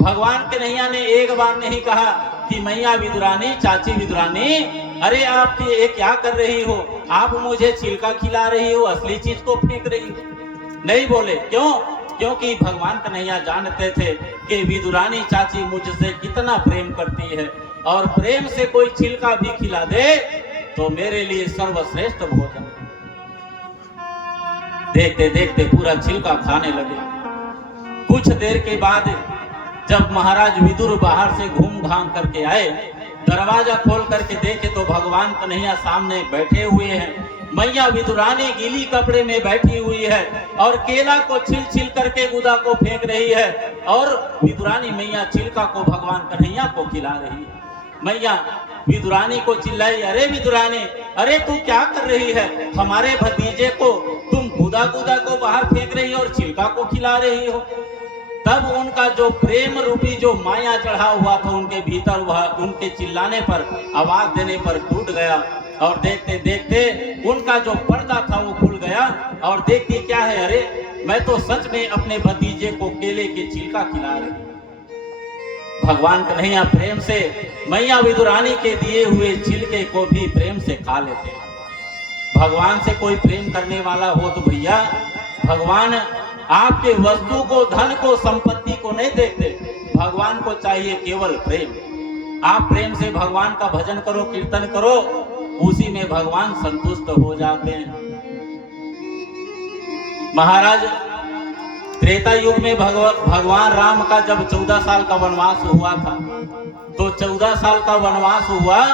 भगवान कन्हैया ने एक बार नहीं कहा कि मैया विदुरानी, चाची विदुरानी, अरे आप ये क्या कर रही हो, आप मुझे छिलका खिला रही हो, असली चीज को फेंक रही हो। नहीं बोले, क्यों? क्योंकि भगवान कन्हैया जानते थे कि विदुरानी चाची मुझसे कितना प्रेम करती है और प्रेम से कोई छिलका भी खिला दे तो मेरे लिए सर्वश्रेष्ठ भोजन। देखते देखते पूरा छिलका खाने लगे। कुछ देर के बाद जब महाराज विदुर बाहर से घूम घाम करके आए, दरवाजा खोल करके देखे तो भगवान कन्हैया सामने बैठे हुए हैं। मैया विदुरानी गीली कपड़े में बैठी हुई है और केला को छिल छिल करके गुदा को फेंक रही है और विदुरानी मैया छिलका को भगवान कन्हैया को खिला रही है। मैया विदुरानी को चिल्लाई, अरे विदुरानी, अरे तू क्या कर रही है, हमारे भतीजे को तुम गुदा गुदा को बाहर फेंक रही हो और छिलका को खिला रही हो। तब उनका जो प्रेम रूपी जो माया चढ़ा हुआ था उनके भीतर, वह उनके चिल्लाने पर, आवाज देने पर टूट गया और देखते देखते उनका जो पर्दा था वो खुल गया और देखती क्या है, अरे मैं तो सच में अपने भतीजे को केले के छिलका खिला रही। भगवान कन्हैया प्रेम से मैया विदुरानी के दिए हुए छिलके को भी प्रेम से खा लेते। भगवान से कोई प्रेम करने वाला हो तो भैया भगवान आपके वस्तु को, धन को, संपत्ति को नहीं देखते। भगवान को चाहिए केवल प्रेम। आप प्रेम से भगवान का भजन करो, कीर्तन करो, उसी में भगवान संतुष्ट हो जाते हैं। महाराज त्रेता युग में भगवान राम का जब 14 साल का वनवास हुआ था, तो 14 साल का वनवास हुआ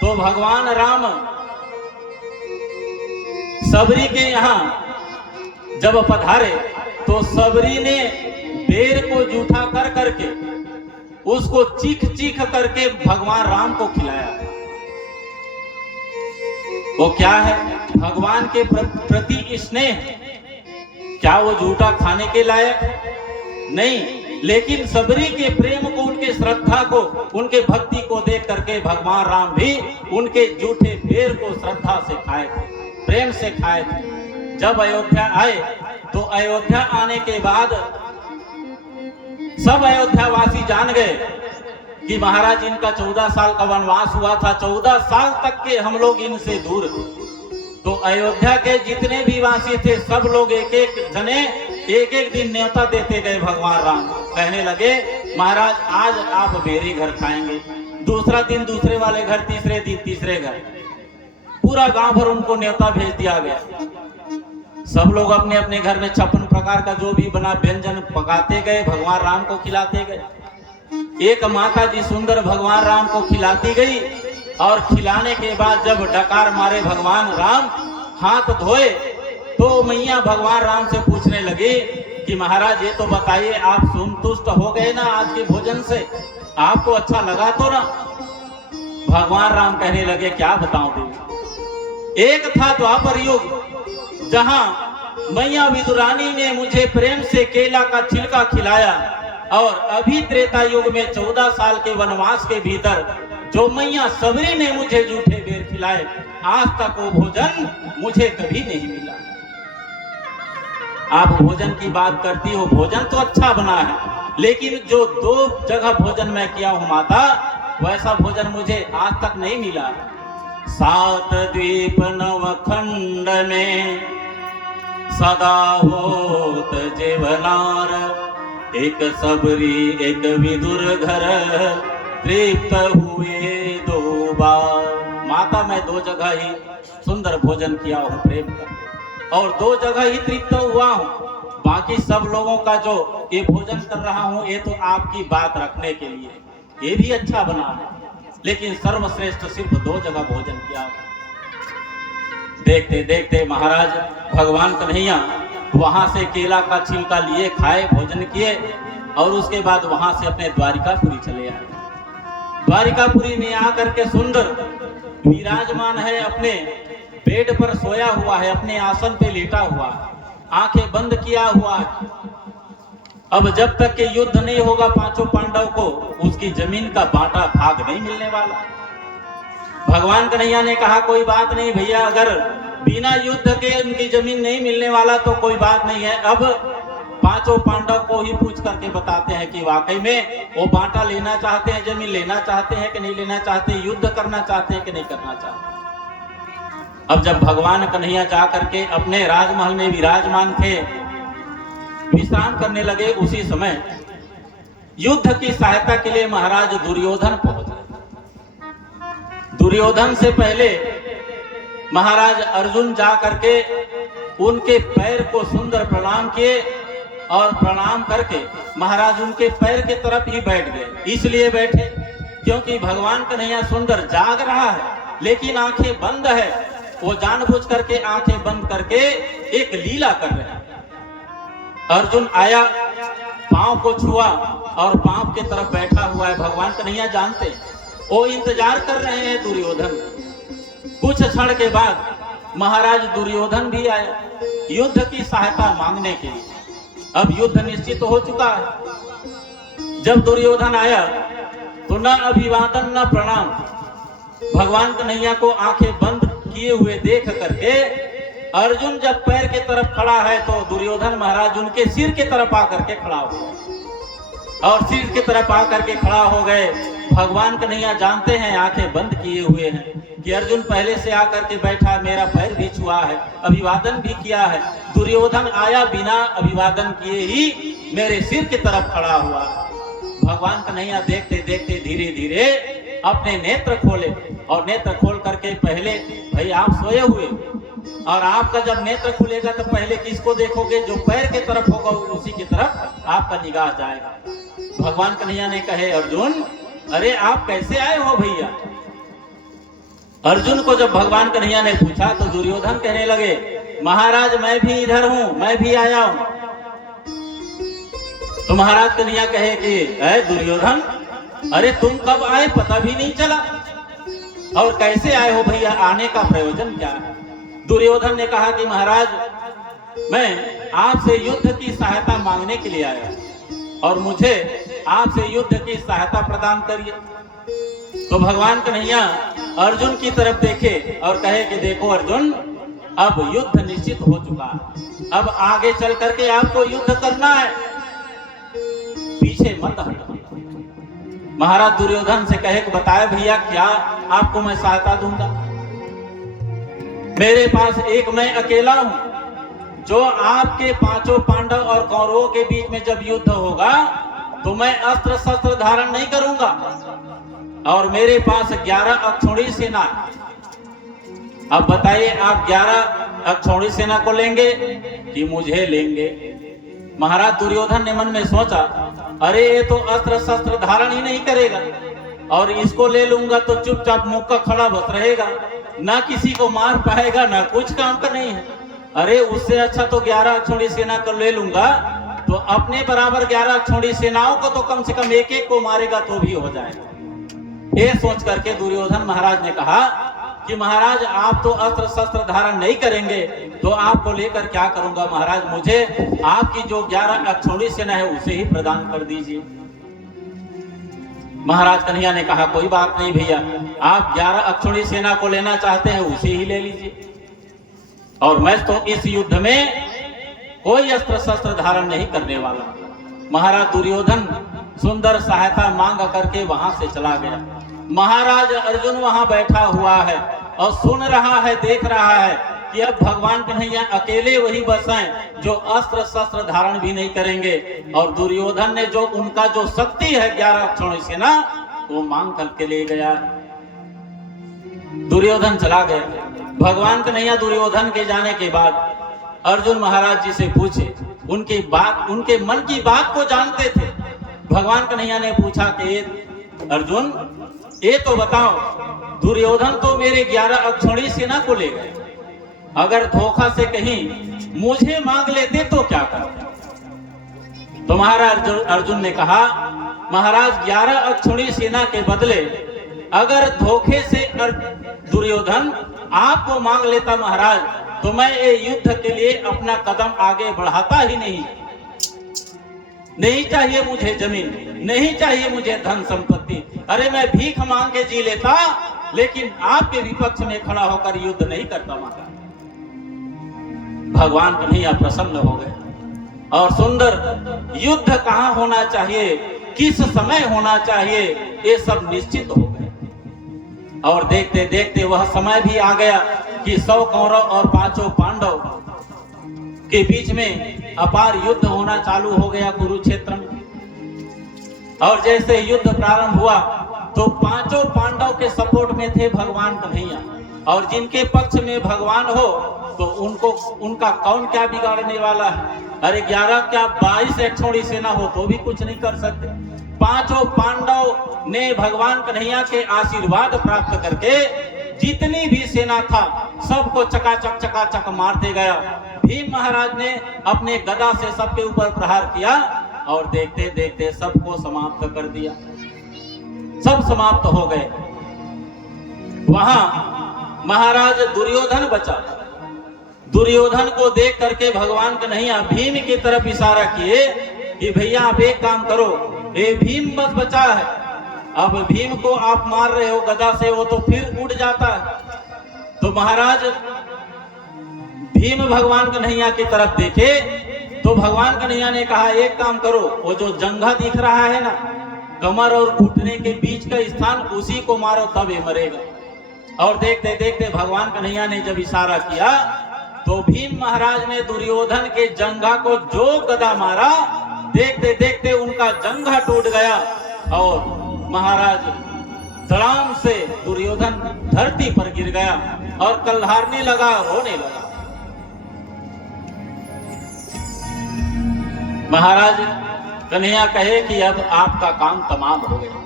तो भगवान राम सबरी के यहाँ जब पधारे तो सबरी ने बेर को जूठा कर करके उसको चीख चीख करके भगवान राम को खिलाया। वो क्या है? भगवान के प्रति स्नेह। क्या वो जूठा खाने के लायक? नहीं, लेकिन सबरी के प्रेम को, उनके श्रद्धा को, उनके भक्ति को देख करके भगवान राम भी उनके जूठे बेर को श्रद्धा से खाए थे, प्रेम से खाए थे। जब अयोध्या आए तो अयोध्या आने के बाद सब अयोध्यावासी जान गए कि महाराज इनका 14 साल का वनवास हुआ था, 14 साल तक के हम लोग इनसे दूर थे। तो अयोध्या के जितने भी वासी थे सब लोग एक एक जने एक एक दिन न्योता देते गए भगवान राम। कहने लगे महाराज आज आप मेरे घर खाएंगे, दूसरा दिन दूसरे वाले घर, तीसरे दिन तीसरे घर। पूरा गांव भर उनको न्योता भेज दिया गया। सब लोग अपने अपने घर में 56 प्रकार का जो भी बना व्यंजन पकाते गए, भगवान राम को खिलाते गए। एक माता जी सुंदर भगवान राम को खिलाती गई और खिलाने के बाद जब डकार मारे भगवान राम, हाथ धोए, तो मैया भगवान राम से पूछने लगी कि महाराज ये तो बताइए आप संतुष्ट हो गए ना आज के भोजन से? आपको अच्छा लगा तो ना? भगवान राम कहने लगे क्या बताऊं देवी, एक था द्वापर युग जहां मैया विदुरानी ने मुझे प्रेम से केला का छिलका खिलाया, और अभी त्रेता युग में 14 साल के वनवास के भीतर जो मैया सबरी ने मुझे जूठे बेर खिलाए, आज तक वो भोजन मुझे कभी नहीं मिला। आप भोजन की बात करती हो, भोजन तो अच्छा बना है, लेकिन जो 2 जगह भोजन मैं किया हूं माता, वैसा भोजन मुझे आज तक नहीं मिला। 7 द्वीप 9 खंड में सदा होत जेवनार, एक सबरी एक विदुर घर, तृप्त हुए 2 बार। माता मैं 2 जगह ही सुंदर भोजन किया हूँ प्रेम का, और 2 जगह ही तृप्त हुआ हूँ। बाकी सब लोगों का जो ये भोजन कर रहा हूँ ये तो आपकी बात रखने के लिए, ये भी अच्छा बना है, लेकिन सर्वश्रेष्ठ सिर्फ 2 जगह भोजन किया। देखते देखते महाराज भगवान कन्हैया वहां से केला का छिलका लिए, खाए, भोजन किए, और उसके बाद वहां से अपने द्वारिकापुरी चले आए। द्वारिकापुरी में आकर के सुंदर विराजमान है, अपने बेड पर सोया हुआ है, अपने आसन पे लेटा हुआ है, आंखें बंद किया हुआ है। अब जब तक के युद्ध नहीं होगा 5 पांडव को उसकी जमीन का बांटा भाग नहीं मिलने वाला। भगवान कन्हैया ने कहा कोई बात नहीं भैया, अगर बिना युद्ध के उनकी जमीन नहीं मिलने वाला तो कोई बात नहीं है। अब 5 पांडव को ही पूछ करके बताते हैं कि वाकई में वो बांटा लेना चाहते हैं, जमीन लेना चाहते हैं कि नहीं लेना चाहते, युद्ध करना चाहते हैं कि नहीं करना चाहते। अब जब भगवान कन्हैया जा करके अपने राजमहल में विराजमान थे, विश्राम करने लगे, उसी समय युद्ध की सहायता के लिए महाराज दुर्योधन पहुंचे। दुर्योधन से पहले महाराज अर्जुन जा करके उनके पैर को सुंदर प्रणाम किए, और प्रणाम करके महाराज उनके पैर के तरफ ही बैठ गए। इसलिए बैठे क्योंकि भगवान कन्हैया सुंदर जाग रहा है लेकिन आंखें बंद है, वो जानबूझ करके आंखें बंद करके एक लीला कर रहे हैं। अर्जुन आया, पांव को छुआ और पांव के तरफ बैठा हुआ है। भगवान कन्हैया जानते हैं, वो इंतजार कर रहे हैं दुर्योधन। कुछ क्षण के बाद महाराज दुर्योधन भी आया युद्ध की सहायता मांगने के लिए। अब युद्ध निश्चित हो चुका है। जब दुर्योधन आया तो न अभिवादन न प्रणाम, भगवान कन्हैया को आंखें बंद किए हुए देख करके अर्जुन जब पैर के तरफ खड़ा है तो दुर्योधन महाराज उनके सिर के तरफ आकर के खड़ा हो, और सिर की तरफ आकर के खड़ा हो गए। भगवान कन्हैया जानते हैं, आंखें बंद किए हुए हैं कि अर्जुन पहले से आकर के बैठा है, मेरा पैर भी छुआ है, अभिवादन भी किया है। दुर्योधन आया बिना अभिवादन किए ही मेरे सिर की तरफ खड़ा हुआ। भगवान कन्हैया देखते देखते धीरे धीरे अपने नेत्र खोले और नेत्र खोल करके पहले, भाई आप सोए हुए और आपका जब नेत्र खुलेगा तो पहले किसको देखोगे? जो पैर के तरफ होगा उसी की तरफ आपका निगाह जाएगा। भगवान कन्हैया ने कहे, अर्जुन अरे आप कैसे आए हो भैया? अर्जुन को जब भगवान कन्हैया ने पूछा तो दुर्योधन कहने लगे, महाराज मैं भी इधर हूं, मैं भी आया हूं। तो महाराज कन्हैया कहे कि अरे दुर्योधन, अरे तुम कब आए पता भी नहीं चला, और कैसे आए हो भैया? आने का प्रयोजन क्या है? दुर्योधन ने कहा कि महाराज मैं आपसे युद्ध की सहायता मांगने के लिए आया और मुझे आपसे युद्ध की सहायता प्रदान करिए। तो भगवान कन्हैया अर्जुन की तरफ देखे और कहे कि देखो अर्जुन, अब युद्ध निश्चित हो चुका है, अब आगे चल करके आपको युद्ध करना है, पीछे मत हटो। महाराज दुर्योधन से कहे कि बताए भैया क्या आपको मैं सहायता दूंगा? मेरे पास एक मैं अकेला हूं, जो आपके पांचों पांडव और कौरवों के बीच में जब युद्ध होगा तो मैं अस्त्र शस्त्र धारण नहीं करूंगा, और मेरे पास 11 अक्षौणी सेना। अब बताइए आप 11 अक्षौणी सेना को लेंगे कि मुझे लेंगे? महाराज दुर्योधन ने मन में सोचा, अरे ये तो अस्त्र शस्त्र धारण ही नहीं करेगा, और इसको ले लूंगा तो चुपचाप मुक्का खड़ा बस रहेगा, ना किसी को मार पाएगा, ना कुछ काम का नहीं है। अरे उससे अच्छा तो 11 अक्षौणी सेना को ले लूंगा, तो अपने बराबर 11 अक्षौणी सेनाओं को तो कम से कम एक एक को मारेगा तो भी हो जाएगा। ये सोच करके दुर्योधन महाराज ने कहा कि महाराज आप तो अस्त्र शस्त्र धारण नहीं करेंगे तो आपको लेकर क्या करूंगा महाराज? मुझे आपकी जो 11 अक्षौणी सेना है उसे ही प्रदान कर दीजिए। महाराज कन्हैया ने कहा कोई बात नहीं भैया, आप 11 अक्षौणी सेना को लेना चाहते हैं उसे ही ले लीजिए, और मैं तो इस युद्ध में कोई अस्त्र शस्त्र धारण नहीं करने वाला। महाराज दुर्योधन सुंदर सहायता मांग करके वहां से चला गया। महाराज अर्जुन वहां बैठा हुआ है और सुन रहा है, देख रहा है कि अब भगवान कन्हैया अकेले वही बस हैं जो अस्त्र शस्त्र धारण भी नहीं करेंगे, और दुर्योधन ने जो उनका जो शक्ति है 11 अक्षौणी सेना वो मांग करके ले गया। दुर्योधन चला गया। भगवान कन्हैया दुर्योधन के जाने के बाद अर्जुन महाराज जी से पूछे, उनकी बात, उनके मन की बात को जानते थे। भगवान कन्हैया ने पूछा कि अर्जुन ये तो बताओ, दुर्योधन तो मेरे 11 अक्षौणी सेना को ले गए, अगर धोखा से कहीं मुझे मांग लेते तो क्या करते? तो महाराज अर्जुन ने कहा, महाराज 11 अक्षौणी सेना के बदले अगर धोखे से दुर्योधन आपको मांग लेता महाराज, तो मैं ये युद्ध के लिए अपना कदम आगे बढ़ाता ही नहीं। नहीं चाहिए मुझे जमीन, नहीं चाहिए मुझे धन संपत्ति, अरे मैं भीख मांग के जी लेता, लेकिन आपके विपक्ष में खड़ा होकर युद्ध नहीं करता महाराज। भगवान कन्हैया प्रसन्न हो गए, और सुंदर युद्ध कहां होना चाहिए, किस समय होना चाहिए, ये सब निश्चित हो गए। और देखते देखते वह समय भी आ गया कि 100 कौरव और 5 पांडव के बीच में अपार युद्ध होना चालू हो गया कुरुक्षेत्र में। और जैसे युद्ध प्रारंभ हुआ तो 5 पांडव के सपोर्ट में थे भगवान कन्हैया, और जिनके पक्ष में भगवान हो तो उनको, उनका कौन क्या बिगाड़ने वाला है? अरे 11 क्या 22 अक्षौणी सेना हो तो भी कुछ नहीं कर सकते। 5 पांडव ने भगवान कन्हैया के आशीर्वाद प्राप्त करके जितनी भी सेना था सबको चकाचक मारते गया। भीम महाराज ने अपने गदा से सबके ऊपर प्रहार किया और देखते देखते सबको समाप्त कर दिया, सब समाप्त हो गए। वहां महाराज दुर्योधन बचा। दुर्योधन को देख करके भगवान कन्हैया भीम की तरफ इशारा किए कि भैया आप एक काम करो, ये भीम बस बचा है, अब भीम को आप मार रहे हो गदा से, वो तो फिर उड़ जाता है। तो महाराज भीम भगवान कन्हैया की तरफ देखे तो भगवान कन्हैया ने कहा एक काम करो, वो जो जंघा दिख रहा है ना, कमर और घुटने के बीच का स्थान, उसी को मारो तब ये मरेगा। और देखते देखते भगवान कन्हैया ने जब इशारा किया तो भीम महाराज ने दुर्योधन के जंघा को जो गदा मारा, देखते देखते उनका जंघा टूट गया और महाराज धड़ाम से दुर्योधन धरती पर गिर गया और कल्हारने लगा, रोने लगा। महाराज कन्हैया कहे कि अब आपका काम तमाम हो गया।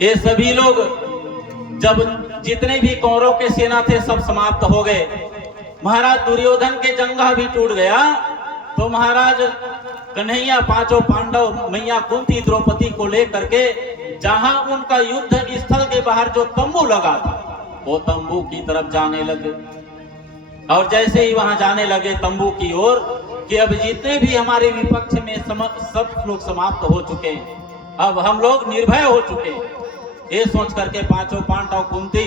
ये सभी लोग, जब जितने भी कौरव के सेना थे सब समाप्त हो गए, महाराज दुर्योधन के जंघा भी टूट गया, तो महाराज कन्हैया पांचों पांडव मैया कुंती द्रौपदी को लेकर के जहां उनका युद्ध स्थल के बाहर जो तंबू लगा था वो तंबू की तरफ जाने लगे। और जैसे ही वहां जाने लगे तंबू की ओर कि अब जितने भी हमारे विपक्ष में सब लोग समाप्त हो चुके हैं, अब हम लोग निर्भय हो चुके हैं, ये सोच करके पांचों पांडव कुंती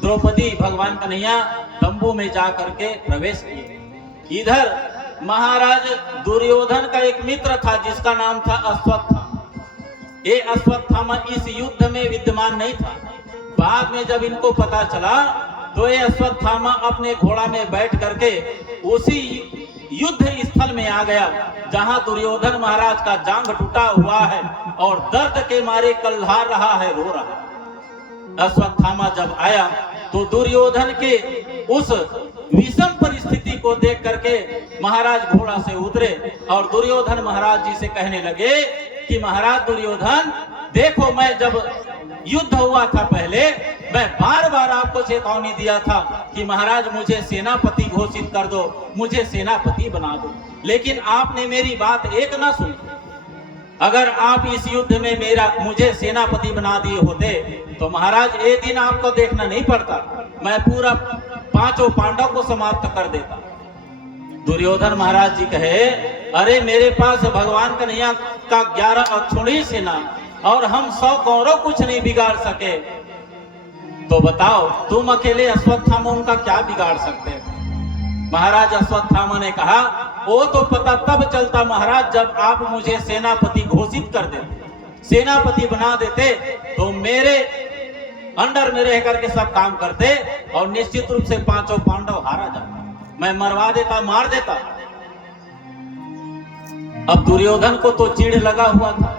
द्रौपदी भगवान कन्हैया तंबू में जा करके प्रवेश किए। इधर महाराज दुर्योधन का एक मित्र था जिसका नाम था अश्वत्थामा। ये अश्वत्थामा इस युद्ध में विद्यमान नहीं था। बाद में जब इनको पता चला तो ये अश्वत्थामा अपने घोड़ा में बैठ करके उसी युद्ध स्थल में आ गया जहां दुर्योधन महाराज का जांघ टूटा हुआ है और दर्द के मारे कल्हार रहा है, रो रहा है। अश्वत्थामा जब आया तो दुर्योधन के उस विषम परिस्थिति को देख करके महाराज घोड़ा से उतरे और दुर्योधन महाराज जी से कहने लगे कि महाराज दुर्योधन देखो, मैं जब युद्ध हुआ था पहले मैं बार बार आपको चेतावनी दिया था कि महाराज मुझे सेनापति घोषित कर दो, मुझे सेनापति बना दो, लेकिन आपने मेरी बात एक ना सुनी। अगर आप इस युद्ध में मुझे सेनापति बना दिए होते तो महाराज ये दिन आपको देखना नहीं पड़ता, मैं पूरा पांचों पांडव को समाप्त कर देता। दुर्योधन महाराज जी कहे, अरे मेरे पास भगवान कन्हैया का 11 अक्षौणी सेना और हम 100 कौरव कुछ नहीं बिगाड़ सके, तो बताओ तुम अकेले अश्वत्थामा उनका क्या बिगाड़ सकते हो? महाराज अश्वत्थामा ने कहा, वो तो पता तब चलता महाराज जब आप मुझे सेनापति घोषित कर देते, सेनापति बना देते तो मेरे अंडर में रह करके सब काम करते और निश्चित रूप से पांचों पांडव हारा जाते, मैं मरवा देता, मार देता। अब दुर्योधन को तो चिढ़ लगा हुआ था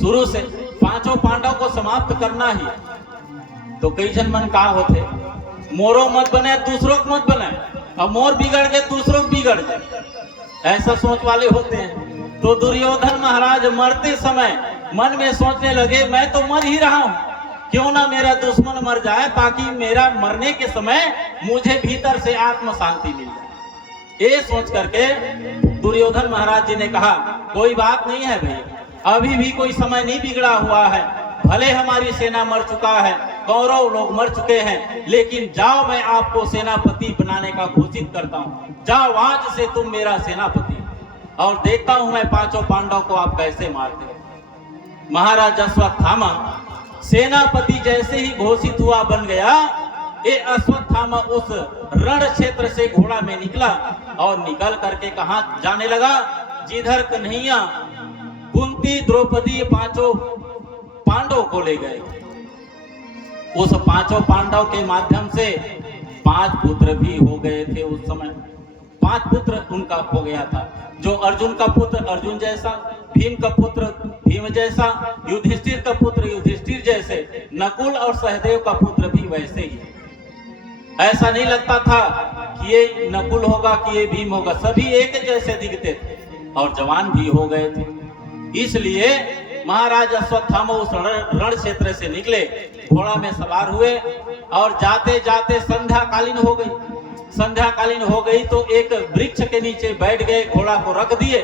शुरू से, पांचों पांडव को समाप्त करना ही। तो कई जन मन का होते, मोरो मत बने दूसरों को मत बने, अब मोर बिगड़ गए दूसरों को बिगड़ जाए, ऐसा सोच वाले होते हैं। तो दुर्योधन महाराज मरते समय मन में सोचने लगे, मैं तो मर ही रहा हूं, क्यों ना मेरा दुश्मन मर जाए ताकि मेरा मरने के समय मुझे भीतर से आत्म शांति मिल जाए। ये सोच करके दुर्योधन महाराज जी ने कहा, कोई बात नहीं है भैया, अभी भी कोई समय नहीं बिगड़ा हुआ है, भले हमारी सेना मर चुका है, कौरव लोग मर चुके हैं, लेकिन जाओ मैं आपको सेनापति बनाने का घोषित करता हूँ, जाओ आज से तुम मेरा सेनापति और देखता हूं मैं पांचों पांडव को आप कैसे मारते हो। महाराज अश्वत्थामा सेनापति जैसे ही घोषित हुआ बन गया, ये अश्वत्थामा उस रण क्षेत्र से घोड़ा में निकला और निकल करके कहां जाने लगा, जिधर कन्हैया कुंती द्रौपदी पांचों पांडव को ले गए। उस पांचों पांडव के माध्यम से 5 पुत्र भी हो गए थे। उस समय 5 पुत्र उनका हो गया था, जो अर्जुन का पुत्र अर्जुन जैसा, भीम का पुत्र भीम जैसा, युधिष्ठिर का पुत्र युधिष्ठिर जैसे, नकुल और सहदेव का पुत्र भी वैसे ही। ऐसा नहीं लगता था कि ये नकुल होगा कि ये भीम होगा, सभी एक जैसे दिखते थे और जवान भी हो गए थे। इसलिए महाराज अश्वत्थामा उस रण क्षेत्र से निकले, घोड़ा में सवार हुए और जाते जाते संध्याकालीन हो गई। संध्याकालीन हो गई तो एक वृक्ष के नीचे बैठ गए, घोड़ा को रख दिए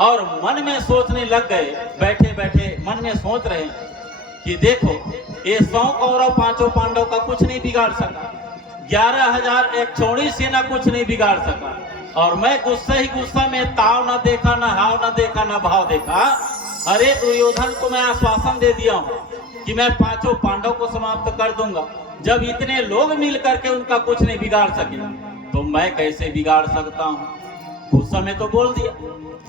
और मन में सोचने लग गए, बैठे बैठे मन में सोच रहे कि देखो ये 100 कौरव पांचों पांडव का कुछ नहीं बिगाड़ सका, 11,000 एक छोड़ी सेना कुछ नहीं बिगाड़ सका, और मैं गुस्सा ही गुस्सा में ताव न देखा, न हाव न देखा, न भाव देखा। अरे दुर्योधन को मैं आश्वासन दे दिया हूं कि मैं पांचों पांडव को समाप्त कर दूंगा, जब इतने लोग मिल करके उनका कुछ नहीं बिगाड़ सके तो मैं कैसे बिगाड़ सकता हूं। गुस्सा में तो बोल दिया,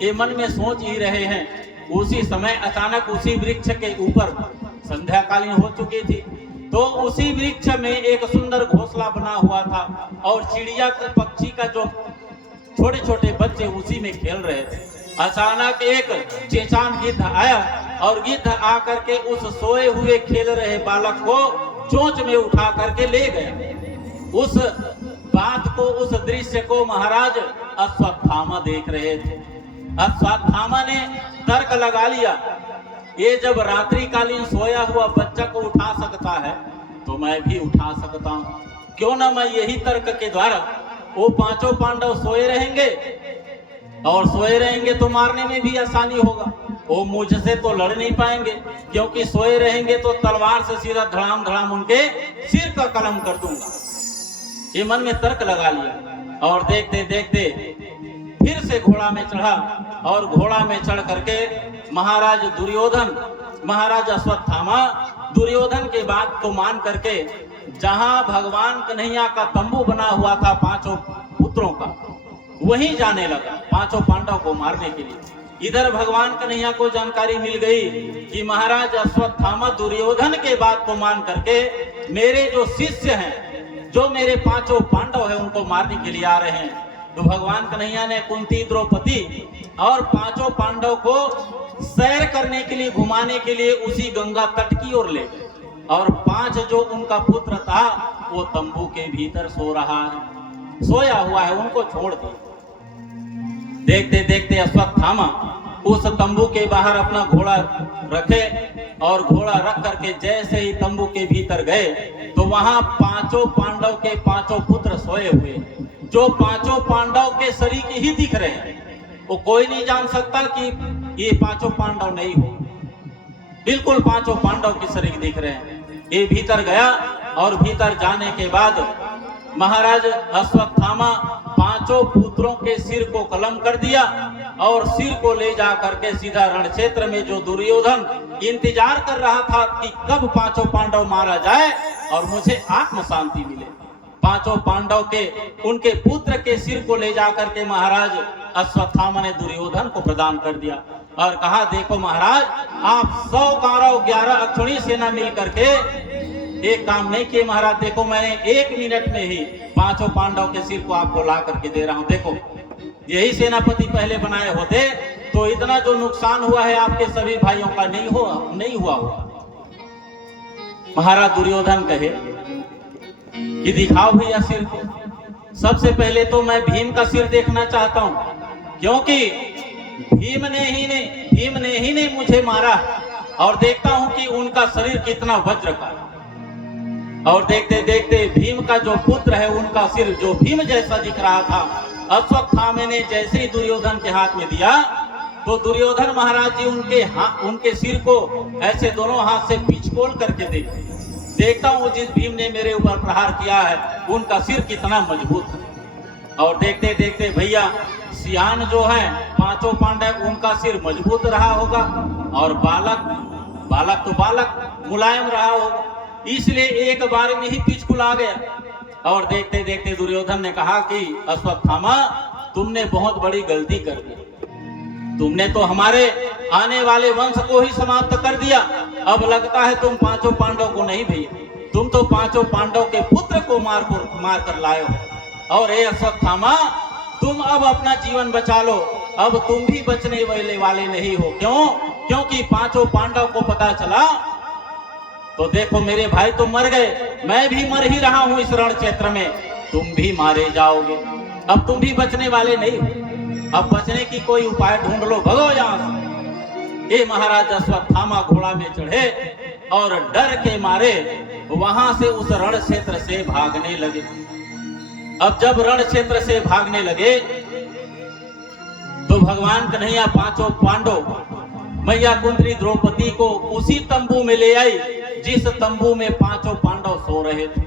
ये मन में सोच ही रहे हैं। उसी समय अचानक उसी वृक्ष के ऊपर संध्याकालीन हो चुकी थी, तो उसी वृक्ष में एक सुंदर घोंसला बना हुआ था और चिड़िया पक्षी का जो छोटे छोटे बच्चे उसी में खेल रहे थे। अचानक एक चेचान गिद्ध आया और गिद्ध आकर के उस सोए हुए खेल रहे बालक को चोंच में उठा करके ले गया। उस बात को, उस दृश्य को महाराज अश्वत्थामा देख रहे थे। अश्वत्थामा ने तर्क लगा लिया, ये जब रात्रिकालीन सोया हुआ बच्चा को उठा सकता है तो मैं भी उठा सकता हूँ। क्यों ना मैं यही तर्क के द्वारा, वो पांचों पांडव सोए रहेंगे और सोए रहेंगे तो मारने में भी आसानी होगा। वो मुझसे तो लड़ नहीं पाएंगे, क्योंकि सोए रहेंगे तो तलवार से सीधा धड़ाम धड़ाम उनके सिर का कलम कर दूंगा। ये मन में तर्क लगा लिया और देखते देखते फिर से घोड़ा में चढ़ा और घोड़ा में चढ़ करके महाराज दुर्योधन, महाराज अश्वत्थामा दुर्योधन के बात को मान करके जहां भगवान कन्हैया का तंबू बना हुआ था पांचों पुत्रों का, वहीं जाने लगा पांचों पांडव को मारने के लिए। इधर भगवान कन्हैया को जानकारी मिल गई कि महाराज अश्वत्थामा दुर्योधन के बात को मान करके मेरे जो शिष्य हैं, जो मेरे पांचों पांडव हैं, उनको मारने के लिए आ रहे हैं। तो भगवान कन्हैया ने कुंती, द्रौपदी और पांचों पांडव को सैर करने के लिए, घुमाने के लिए उसी गंगा तट की ओर ले गए और 5 जो उनका पुत्र था वो तंबू के भीतर सो रहा है, सोया हुआ है, उनको छोड़ दो। देखते देखते अश्वत्थामा उस तंबू के बाहर अपना घोड़ा रखे और घोड़ा रख करके जैसे ही तंबू के भीतर गए तो वहां पांचों पांडव के पांचों पुत्र सोए हुए, जो पांचों पांडव के शरीर ही दिख रहे हैं। वो कोई नहीं जान सकता कि ये पांचों पांडव नहीं हो, बिल्कुल पांचों पांडव के शरीर दिख रहे हैं। ये भीतर गया और भीतर जाने के बाद महाराज अश्वत्थामा पांचों पुत्रों के सिर को कलम कर दिया और सिर को ले जा करके सीधा रण क्षेत्र में, जो दुर्योधन इंतजार कर रहा था कि कब पांचों पांडव मारा जाए और मुझे आत्म शांति मिले, पांचों पांडव के उनके पुत्र के सिर को ले जा करके महाराज अश्वत्थामा ने दुर्योधन को प्रदान कर दिया और कहा, देखो महाराज, आप 100 कौरव 11 अक्षौणी सेना मिल करके एक काम नहीं किए महाराज। देखो मैंने 1 मिनट में ही पांचों पांडव के सिर को आपको ला करके दे रहा हूं। देखो यही सेनापति पहले बनाए होते तो इतना जो नुकसान हुआ है आपके सभी भाइयों का नहीं हुआ होगा। महाराज दुर्योधन कहे कि दिखाओ भैया सिर को। सबसे पहले तो मैं भीम का सिर देखना चाहता हूं, क्योंकि भीम ने ही मुझे मारा और देखता हूं कि उनका शरीर कितना वज्र का। और देखते देखते भीम का जो पुत्र है उनका सिर जो भीम जैसा दिख रहा था, अश्वत्थामा ने जैसे ही दुर्योधन के हाथ में दिया तो दुर्योधन महाराज जी उनके सिर को ऐसे दोनों हाथ से पिचकोल करके देखता हूं जिस भीम ने मेरे ऊपर प्रहार किया है उनका सिर कितना मजबूत है। और देखते देखते भैया सियान जो है पांचों पांडव, उनका सिर मजबूत रहा होगा और बालक तो बालक मुलायम रहा होगा, इसलिए एक बार में ही पिचकुला गया। और देखते देखते दुर्योधन ने कहा कि अश्वत्थामा, तुमने बहुत बड़ी गलती कर दी, तुमने तो हमारे आने वाले वंश को ही समाप्त कर दिया। अब लगता है तुम पांचों पांडव को नहीं भैया, तुम तो पांचों पांडव के पुत्र को मार कर लाए हो। और अश्वत्थामा, तुम अब अपना जीवन बचा लो, अब तुम भी बचने वाले नहीं हो। क्यों? क्योंकि पांचों पांडव को पता चला तो देखो मेरे भाई तो मर गए, मैं भी मर ही रहा हूं इस रण क्षेत्र में, तुम भी मारे जाओगे, अब तुम भी बचने वाले नहीं हो, अब बचने की कोई उपाय ढूंढ लो, भगो यहां से। ये महाराज अश्वत्थामा घोड़ा में चढ़े और डर के मारे वहां से उस रण क्षेत्र से भागने लगे। अब जब रण क्षेत्र से भागने लगे तो भगवान कन्हैया पांचों पांडव, मैया कुंती द्रौपदी को उसी तंबू में ले आई जिस तंबू में पांचों पांडव सो रहे थे।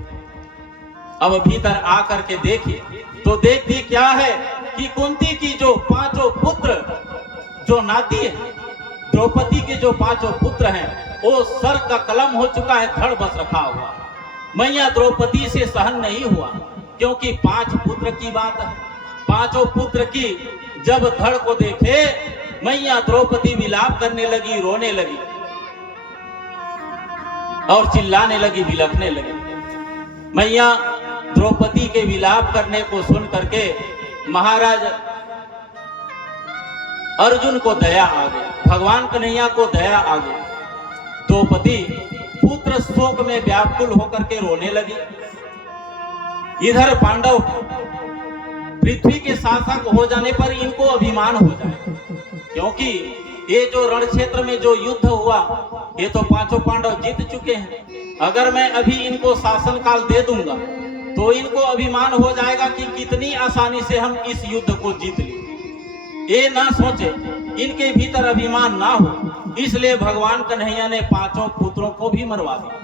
अब भीतर आकर के देखिए तो देखिए क्या है कि कुंती की जो पांचों पुत्र, जो नाती है द्रौपदी के जो पांचों पुत्र हैं, वो सर का कलम हो चुका है, धड़ बस रखा हुआ। मैया द्रौपदी से सहन नहीं हुआ, क्योंकि 5 पुत्र की बात है। पांचों पुत्र की जब धड़ को देखे, मैया द्रौपदी विलाप करने लगी, रोने लगी और चिल्लाने लगी, बिलखने लगी। मैया द्रौपदी के विलाप करने को सुन करके महाराज अर्जुन को दया आ गई, भगवान कन्हैया को दया आ गई। द्रौपदी पुत्र शोक में व्याकुल होकर के रोने लगी। इधर पांडव पृथ्वी के शासक हो जाने पर इनको अभिमान हो जाए, क्योंकि ये जो रण क्षेत्र में जो युद्ध हुआ ये तो पांचों पांडव जीत चुके हैं। अगर मैं अभी इनको शासन काल दे दूंगा तो इनको अभिमान हो जाएगा कि कितनी आसानी से हम इस युद्ध को जीत लिए। ये ना सोचे, इनके भीतर अभिमान ना हो, इसलिए भगवान कन्हैया ने पांचों पुत्रों को भी मरवा दिया।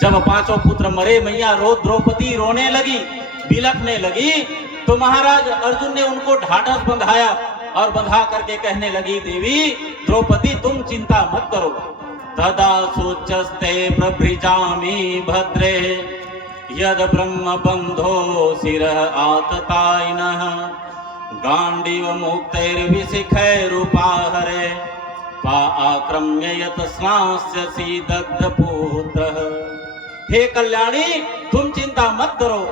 जब पांचों पुत्र मरे, मैया द्रौपदी रोने लगी, बिलखने लगी, तो महाराज अर्जुन ने उनको ढाढ़स बंधाया और बंधा करके कहने लगी, देवी द्रौपदी तुम चिंता मत करो। तदा सोचस्ते प्रभृजामि भद्रे यद ब्रह्म बंधो सिरः आततायिनः गांडीव मुक्तैर्विशिखैरुपाहरे पा आक्रम्य यत स्नास्यसि दग्धपुत्रः। हे कल्याणी तुम चिंता मत करो,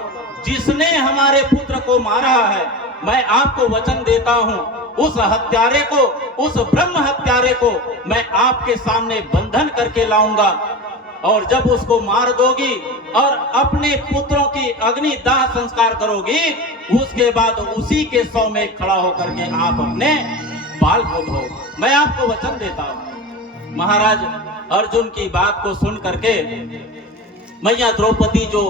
जिसने हमारे पुत्र को मारा है मैं आपको वचन देता हूँ, उस हत्यारे को, उस ब्रह्म हत्यारे को मैं आपके सामने बंधन करके लाऊंगा, और जब उसको मार दोगी और अपने पुत्रों की अग्निदाह संस्कार करोगी, उसके बाद उसी के सौ में खड़ा होकर के आप अपने बाल को धो, मैं आपको वचन देता हूँ। महाराज अर्जुन की बात को सुन करके मैया द्रौपदी जो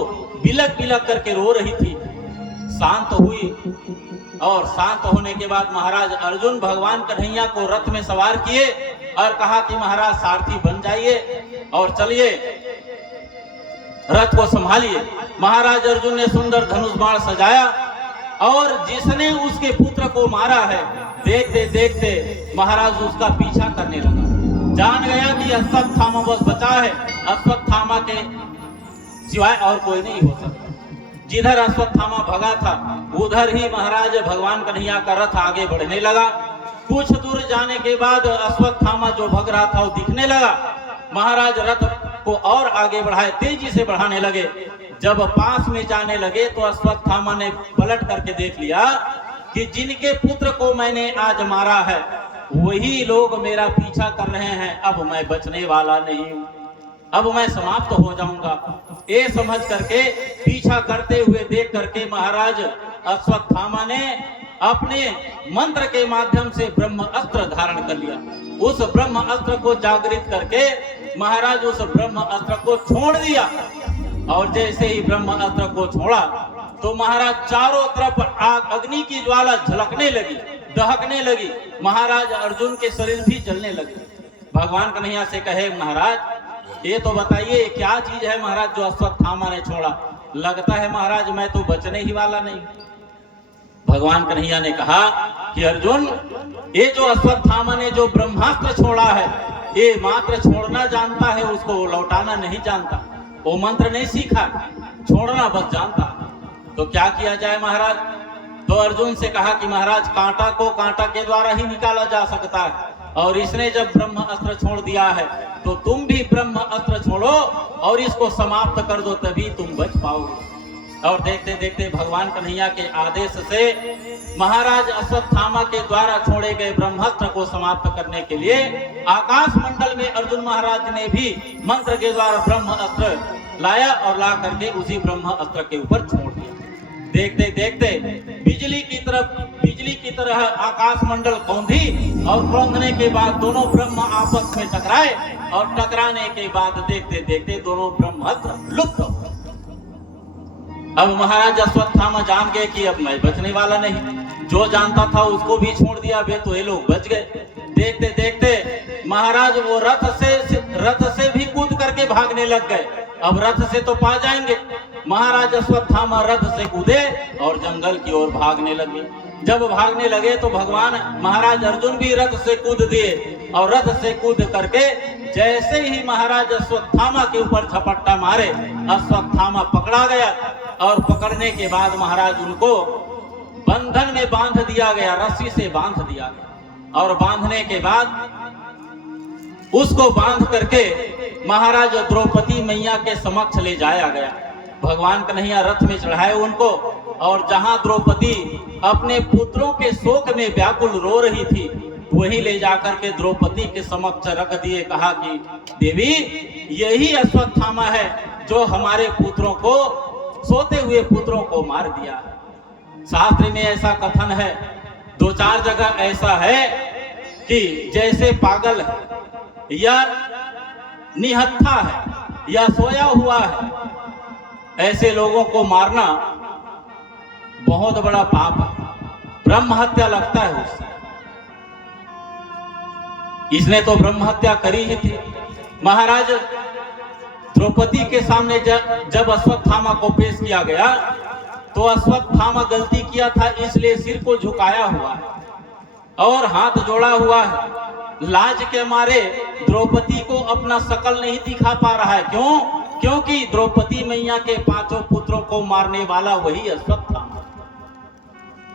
बिलक बिलक करके रो रही थी, शांत हुई, और शांत होने के बाद महाराज अर्जुन भगवान कन्हैया को रथ में सवार किए और कहा कि महाराज सारथी बन जाइए और चलिए रथ को संभालिए। महाराज अर्जुन ने सुंदर धनुष बाण सजाया और जिसने उसके पुत्र को मारा है, देखते देखते महाराज उसका पीछा करने लगा। जान गया कि अश्वत्थामा बस बचा है, अश्वत्थामा के सिवाय और कोई नहीं हो सकता। जिधर अश्वत्थामा भगा था उधर ही महाराज भगवान कन्हैया का रथ आगे बढ़ने लगा। कुछ दूर जाने के बाद अश्वत्थामा जो भग रहा था वो दिखने लगा। महाराज रथ को और आगे बढ़ाए, तेजी से बढ़ाने लगे। जब पास में जाने लगे तो अश्वत्थामा ने पलट करके देख लिया कि जिनके पुत्र को मैंने आज मारा है वही लोग मेरा पीछा कर रहे हैं, अब मैं बचने वाला नहीं हूं, अब मैं समाप्त हो जाऊंगा। ये समझ करके पीछा करते हुए देख करके महाराज अश्वत्थामा ने अपने मंत्र के माध्यम से ब्रह्म अस्त्र धारण कर लिया। उस ब्रह्म अस्त्र को जागृत करके महाराज उस ब्रह्म अस्त्र को छोड़ दिया, और जैसे ही ब्रह्म अस्त्र को छोड़ा तो महाराज चारों तरफ आग अग्नि की ज्वाला झलकने लगी, दहकने लगी। महाराज अर्जुन के शरीर भी जलने लगे। भगवान कन्हैया से कहे, महाराज ये तो बताइए क्या चीज है महाराज जो अश्वत्थामा ने छोड़ा? लगता है महाराज मैं तो बचने ही वाला नहीं। भगवान कन्हैया ने कहा कि अर्जुन, ये जो अश्वत्थामा ने जो ब्रह्मास्त्र छोड़ा है ये मात्र छोड़ना जानता है, उसको लौटाना नहीं जानता। वो मंत्र नहीं सीखा, छोड़ना बस जानता। तो क्या किया जाए महाराज? तो अर्जुन से कहा कि महाराज कांटा को कांटा के द्वारा ही निकाला जा सकता है, और इसने जब ब्रह्म अस्त्र छोड़ दिया है तो तुम भी ब्रह्म अस्त्र छोड़ो और इसको समाप्त कर दो, तभी तुम बच पाओगे। और देखते देखते भगवान कन्हैया के आदेश से महाराज अश्वत्थामा के द्वारा छोड़े गए ब्रह्मास्त्र को समाप्त करने के लिए आकाश मंडल में अर्जुन महाराज ने भी मंत्र के द्वारा ब्रह्म अस्त्र लाया और ला करके उसी ब्रह्म अस्त्र के ऊपर छोड़ दिया। देखते देखते बिजली की तरह आकाश मंडल कौंधी, और कौंधने के बाद दोनों ब्रह्म आपस में टकराए, और टकराने के बाद देखते देखते दोनों ब्रह्मास्त्र लुप्त हो। अब महाराज अश्वत्थामा जान गए कि अब मैं बचने वाला नहीं। जो जानता था उसको भी छोड़ दिया, वे तो ये लोग बच गए। देखते देखते महाराज वो रथ से भी कूद करके भागने लग गए। अब रथ से तो पा जाएंगे। महाराज अश्वत्थामा रथ से कूदे और जंगल की ओर भागने लगे। जब भागने लगे तो भगवान महाराज अर्जुन भी रथ से कूद दिए, और रथ से कूद करके जैसे ही महाराज अश्वत्थामा के ऊपर झपट्टा मारे, अश्वत्थामा पकड़ा गया, और पकड़ने के बाद महाराज उनको बंधन में बांध दिया गया, रस्सी से बांध दिया गया। और बांधने के बाद उसको बांध करके महाराज द्रौपदी मैया के समक्ष ले जाया गया। भगवान कन्हैया रथ में चढ़ाए उनको, और जहां द्रौपदी अपने पुत्रों के शोक में व्याकुल रो रही थी, वही ले जाकर के द्रौपदी के समक्ष रख दिए। कहा कि देवी, यही अश्वत्थामा है जो हमारे पुत्रों को, सोते हुए पुत्रों को मार दिया। शास्त्र में ऐसा कथन है, 2-4 जगह ऐसा है कि जैसे पागल है या निहत्था है या सोया हुआ है, ऐसे लोगों को मारना बहुत बड़ा पाप है, ब्रह्म हत्या लगता है उससे। इसने तो ब्रह्म हत्या करी ही थी। महाराज द्रौपदी के सामने जब अश्वत्थामा को पेश किया गया तो अश्वत्थामा गलती किया था, इसलिए सिर को झुकाया हुआ है और हाथ जोड़ा हुआ है। लाज के मारे द्रौपदी को अपना शकल नहीं दिखा पा रहा है। क्यों? क्योंकि द्रौपदी मैया के 5 पुत्रों को मारने वाला वही अश्वत्थामा।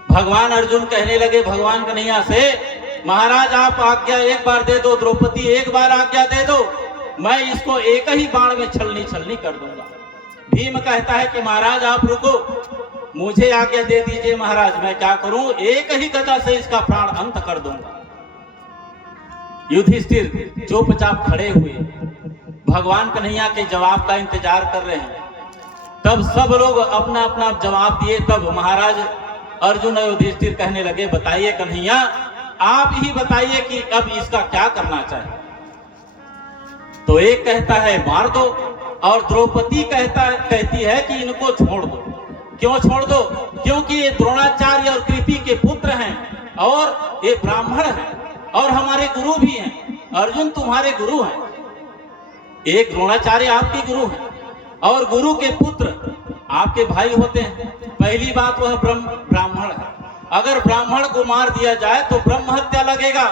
भगवान अर्जुन कहने लगे भगवान कन्हैया से, महाराज आप आज्ञा एक बार दे दो, द्रौपदी एक बार आज्ञा दे दो, मैं इसको एक ही बाण में छलनी छलनी कर दूंगा। भीम कहता है कि महाराज आप रुको, मुझे आज्ञा दे दीजिए महाराज, मैं क्या करूं, एक ही गदा से इसका प्राण अंत कर दूंगा। युधिष्ठिर चुपचाप खड़े हुए भगवान कन्हैया के जवाब का इंतजार कर रहे हैं। तब सब लोग अपना अपना जवाब दिए। तब महाराज अर्जुन और युधिष्ठिर कहने लगे, बताइए कन्हैया, आप ही बताइए कि अब इसका क्या करना चाहिए। तो एक कहता है मार दो और द्रौपदी कहती है कि इनको छोड़ दो। क्यों छोड़ दो? क्योंकि ये द्रोणाचार्य और कृपि के पुत्र हैं और ये ब्राह्मण हैं और हमारे गुरु भी हैं। अर्जुन तुम्हारे गुरु हैं, एक द्रोणाचार्य आपके गुरु हैं और गुरु के पुत्र आपके भाई होते हैं। पहली बात वह ब्राह्मण है। अगर ब्राह्मण को मार दिया जाए तो ब्रह्म हत्या लगेगा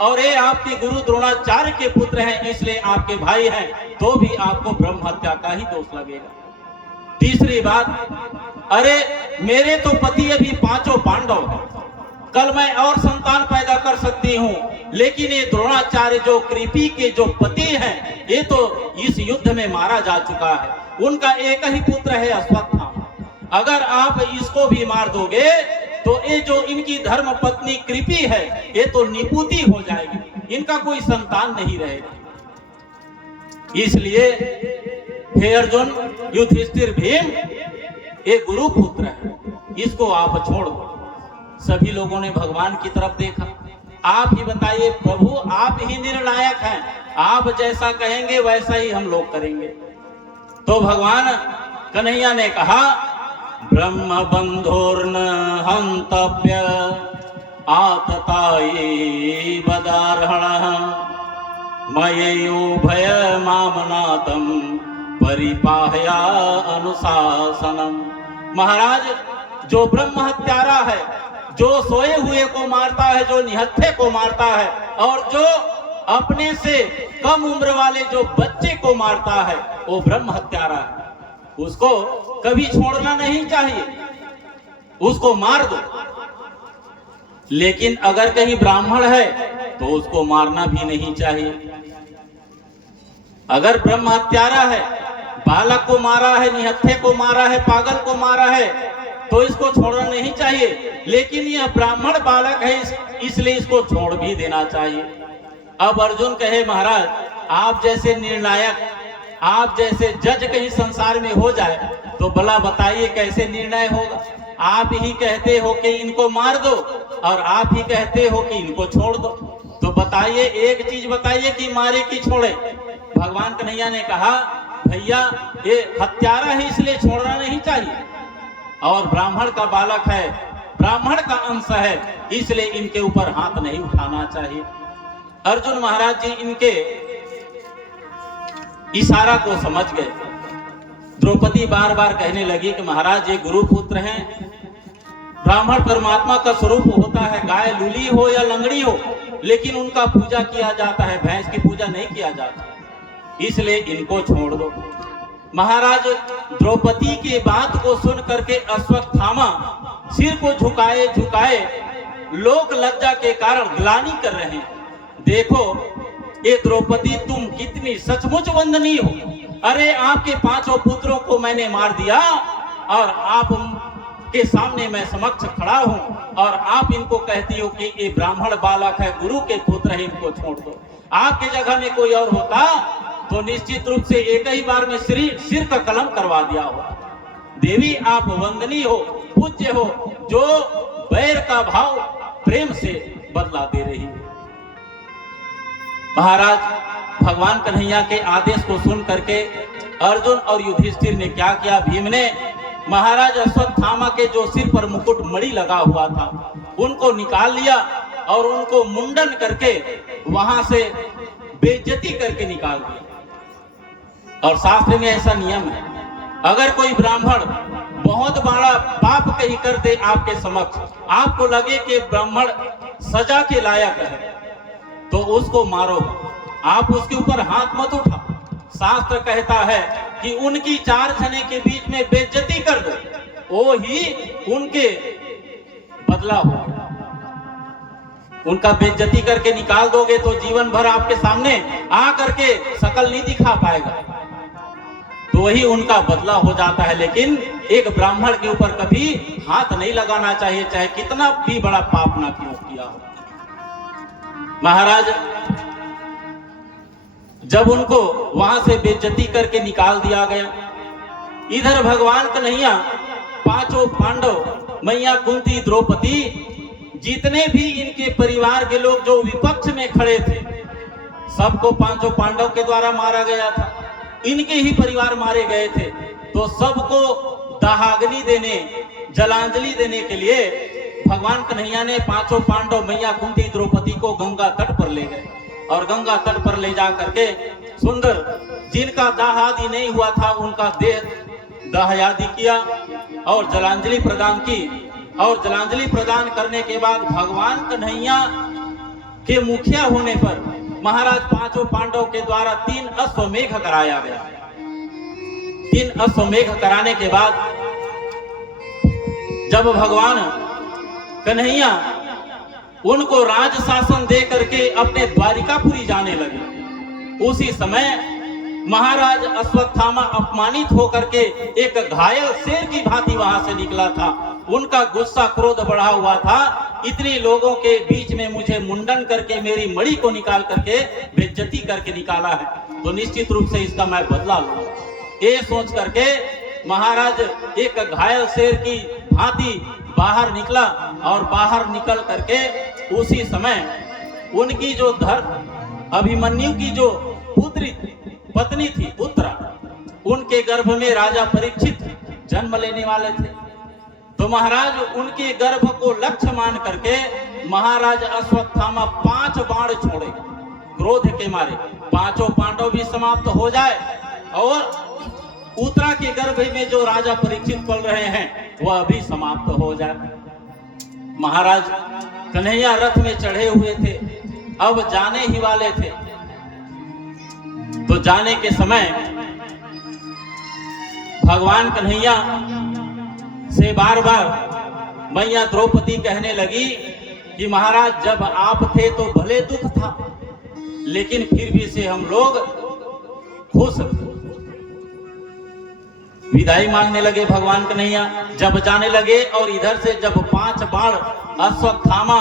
और ये आपके गुरु द्रोणाचार्य के पुत्र हैं, इसलिए आपके भाई हैं, तो भी आपको ब्रह्म हत्या का ही दोष लगेगा। तीसरी बात, अरे मेरे तो पति अभी 5 पांडव हैं, कल मैं और संतान पैदा कर सकती हूँ, लेकिन ये द्रोणाचार्य जो कृपि के जो पति हैं, ये तो इस युद्ध में मारा जा चुका है। उनका एक ही पुत्र है अश्वत्थामा। अगर आप इसको भी मार दोगे तो ये जो इनकी धर्म पत्नी कृपि है, ये तो निपुति हो जाएगी, इनका कोई संतान नहीं रहेगा। इसलिए हे अर्जुन, युधिष्ठिर, भीम, ये गुरु पुत्र है, इसको आप छोड़ दो। सभी लोगों ने भगवान की तरफ देखा। आप ही बताइए प्रभु, आप ही निर्णायक हैं, आप जैसा कहेंगे वैसा ही हम लोग करेंगे। तो भगवान कन्हैया ने कहा, ब्रह्म बंधोर्न हंतव्य आततायी बदार्हणः मय्यो भय मामनातम परिपाहया अनुशासनम। महाराज, जो ब्रह्म हत्यारा है, जो सोए हुए को मारता है, जो निहत्थे को मारता है और जो अपने से कम उम्र वाले जो बच्चे को मारता है, वो ब्रह्म हत्यारा है। उसको कभी छोड़ना नहीं चाहिए, उसको मार दो। लेकिन अगर कहीं ब्राह्मण है तो उसको मारना भी नहीं चाहिए। अगर ब्रह्म हत्यारा है, बालक को मारा है, निहत्थे को मारा है, पागल को मारा है, तो इसको छोड़ना नहीं चाहिए। लेकिन यह ब्राह्मण बालक है, इसलिए इसको छोड़ भी देना चाहिए। अब अर्जुन कहे, महाराज आप जैसे निर्णायक, आप जैसे जज कहीं संसार में हो जाए तो भला बताइए कैसे निर्णय होगा। आप ही कहते हो कि इनको मार दो और आप ही कहते हो कि इनको छोड़ दो, तो बताइए, एक चीज बताइए कि मारे कि छोड़े। भगवान कन्हैया ने कहा, भैया ये हत्यारा है, इसलिए छोड़ना नहीं चाहिए, और ब्राह्मण का बालक है, ब्राह्मण का अंश है, इसलिए इनके ऊपर हाथ नहीं उठाना चाहिए। अर्जुन महाराज जी इनके इशारा को समझ गए। द्रौपदी बार बार कहने लगी कि महाराज ये गुरु पुत्र हैं, ब्राह्मण परमात्मा का स्वरूप होता है, गाय लूली हो या लंगड़ी हो, लेकिन उनका पूजा किया जाता है, भैंस की पूजा नहीं किया जाता, इसलिए इनको छोड़ दो। महाराज द्रौपदी की बात को सुन करके अश्वत्थामा सिर को झुकाए झुकाए लोक लज्जा के कारण ग्लानि कर रहे हैं। देखो ये द्रौपदी, तुम कितनी सचमुच वंदनीय हो। अरे आपके 5 पुत्रों को मैंने मार दिया और आप के सामने मैं समक्ष खड़ा हूं और आप इनको कहती हो कि ये ब्राह्मण बालक है, गुरु के पुत्र है, इनको छोड़ दो। आपके जगह में कोई और होता तो निश्चित रूप से एक ही बार में सिर का कलम करवा दिया हो। देवी आप वंदनीय हो, पूज्य हो, जो बैर का भाव प्रेम से बदला दे रही है। महाराज भगवान कन्हैया के आदेश को सुन करके अर्जुन और युधिष्ठिर ने क्या किया, भीम ने महाराज अश्वत्थामा के जो सिर पर मुकुट मणि लगा हुआ था उनको निकाल लिया और उनको मुंडन करके वहां से बेइज्जती करके निकाल दिया। और शास्त्र में ऐसा नियम है, अगर कोई ब्राह्मण बहुत बड़ा पाप कहीं कर दे आपके समक्ष, आपको लगे कि ब्राह्मण सजा के लायक है, तो उसको मारो, आप उसके ऊपर हाथ मत उठाओ। शास्त्र कहता है कि उनकी 4 जने के बीच में बेइज्जती कर दो, वो ही उनके बदला हो। उनका बेइज्जती करके निकाल दोगे तो जीवन भर आपके सामने आ करके शकल नहीं दिखा पाएगा, तो वही उनका बदला हो जाता है। लेकिन एक ब्राह्मण के ऊपर कभी हाथ नहीं लगाना चाहिए, चाहे कितना भी बड़ा पाप ना क्यों किया हो। महाराज जब उनको वहां से बेइज्जती करके निकाल दिया गया, इधर भगवान कन्हैया पांचों पांडव, मैया कुंती, द्रौपदी, जितने भी इनके परिवार के लोग जो विपक्ष में खड़े थे, सबको पांचों पांडव के द्वारा मारा गया था। इनके ही परिवार मारे गए थे, तो सबको दाहाग्नि देने, जलांजलि देने के लिए भगवान कन्हैया ने पांचों पांडव, मैया कुंती, द्रौपदी को गंगा तट पर ले गए और गंगा तट पर ले जा करके सुंदर, जिनका दाह आदि नहीं हुआ था उनका देह दाह आदि किया और जलांजलि प्रदान की। और जलांजलि प्रदान करने के बाद भगवान कन्हैया के मुखिया होने पर महाराज पांचों पांडव के द्वारा 3 अश्वमेघ कराया गया। 3 अश्वमेघ कराने के बाद जब भगवान कन्हैया उनको राज शासन दे करके अपने द्वारिकापुरी जाने लगे, उसी समय महाराज अश्वत्थामा अपमानित होकर के एक घायल शेर की भांति वहां से निकला था। उनका गुस्सा, क्रोध बढ़ा हुआ था, इतने लोगों के बीच में मुझे मुंडन करके मेरी मणि को निकाल करके बेइज्जती करके निकाला है, तो निश्चित रूप से इसका मैं बदला लूंगा। ये सोच करके महाराज एक घायल शेर की भांति बाहर निकला और बाहर निकल करके उसी समय उनकी जो अभिमन्यु की जो पत्नी थी उत्तरा, उनके गर्भ में राजा परीक्षित जन्म लेने वाले थे। तो महाराज उनके गर्भ को लक्ष्य मान करके महाराज अश्वत्थामा 5 बाण छोड़े क्रोध के मारे, पांचों पांडव भी समाप्त हो जाए और उत्तरा के गर्भ में जो राजा परीक्षित पल रहे हैं वह भी समाप्त हो जाए। महाराज कन्हैया रथ में चढ़े हुए थे, अब जाने ही वाले थे। तो जाने के समय भगवान कन्हैया से बार बार मैया द्रौपदी कहने लगी कि महाराज जब आप थे तो भले दुख था, लेकिन फिर भी से हम लोग खुश थे। विदाई मांगने लगे भगवान कन्हैया, जब जाने लगे और इधर से जब 5 बाण अश्वत्थामा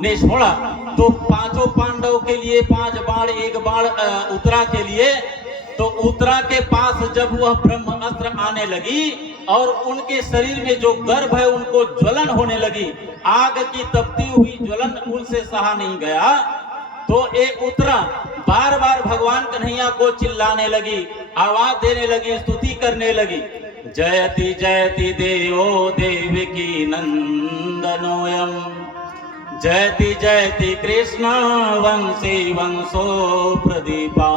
ने छोड़ा तो पांचों पांडव के लिए 5 बाण, 1 बाण उत्तरा के लिए। तो उत्तरा के पास जब वह ब्रह्मास्त्र आने लगी और उनके शरीर में जो गर्भ है उनको ज्वलन होने लगी, आग की तपती हुई ज्वलन उनसे सहा नहीं गया, तो एक उत्तरा बार बार भगवान कन्हैया को चिल्लाने लगी, आवाज देने लगी, स्तुति करने लगी, जयति जयति देवो देवकी नंदनोयम, जयति जयति कृष्ण वंशी वंशो प्रदीपा,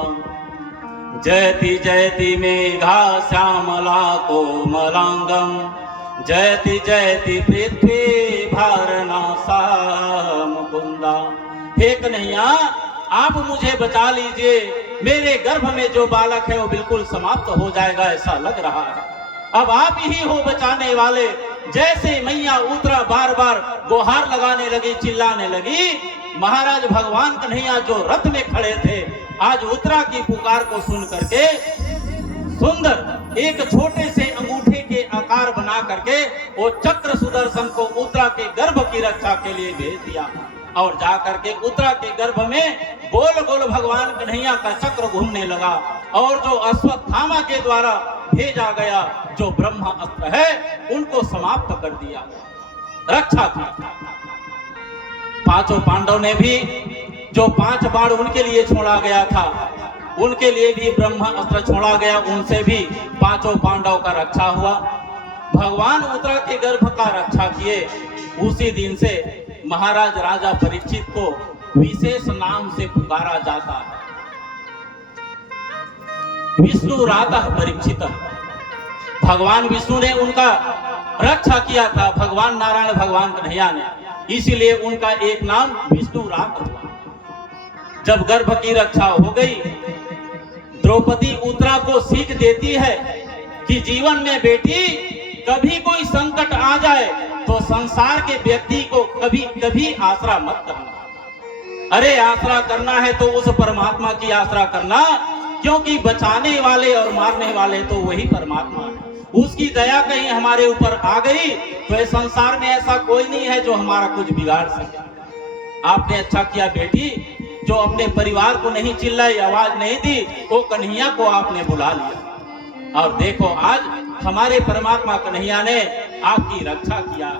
जयति जयति मेघा श्यामला कोमलांगम, जयति जयति पृथ्वी भारनासा मुकुंदा। हे कन्हैया आप मुझे बचा लीजिए, मेरे गर्भ में जो बालक है वो बिल्कुल समाप्त हो जाएगा ऐसा लग रहा है, अब आप ही हो बचाने वाले। जैसे मैया उत्तरा बार बार गुहार लगाने लगी, चिल्लाने लगी, महाराज भगवान कन्हैया जो रथ में खड़े थे आज उत्तरा की पुकार को सुन करके सुंदर एक छोटे से अंगूठे के आकार बना करके वो चक्र सुदर्शन को उत्तरा के गर्भ की रक्षा के लिए भेज दिया और जा करके उत्तरा के गर्भ में गोल गोल भगवान कन्हैया का चक्र घूमने लगा और जो अश्वत्थामा के द्वारा भेजा गया जो ब्रह्मास्त्र है उनको समाप्त कर दिया, रक्षा की। पांचों पांडव ने भी जो 5 बाण उनके लिए छोड़ा गया था उनके लिए भी ब्रह्मास्त्र छोड़ा गया, उनसे भी पांचों पांडव का रक्षा हुआ। भगवान उत्तरा के गर्भ का रक्षा किए। उसी दिन से महाराज राजा परीक्षित को विशेष नाम से पुकारा जाता है, विष्णु राधा परीक्षित। भगवान विष्णु ने उनका रक्षा किया था, भगवान नारायण भगवान कन्हैया ने, इसीलिए उनका एक नाम विष्णु राधा हुआ। जब गर्भ की रक्षा हो गई, द्रौपदी उत्तरा को सीख देती है कि जीवन में बेटी कभी कोई संकट आ जाए तो संसार के व्यक्ति को कभी कभी आसरा मत करना। अरे आसरा करना है तो उस परमात्मा की आसरा करना, क्योंकि बचाने वाले और मारने वाले तो वही परमात्मा है। उसकी दया कहीं हमारे ऊपर आ गई तो इस संसार में ऐसा कोई नहीं है जो हमारा कुछ बिगाड़ सके। आपने अच्छा किया बेटी, जो अपने परिवार को नहीं चिल्लाई, आवाज नहीं दी, वो कन्हैया को आपने बुला लिया और देखो आज हमारे परमात्मा कन्हैया ने आपकी रक्षा किया।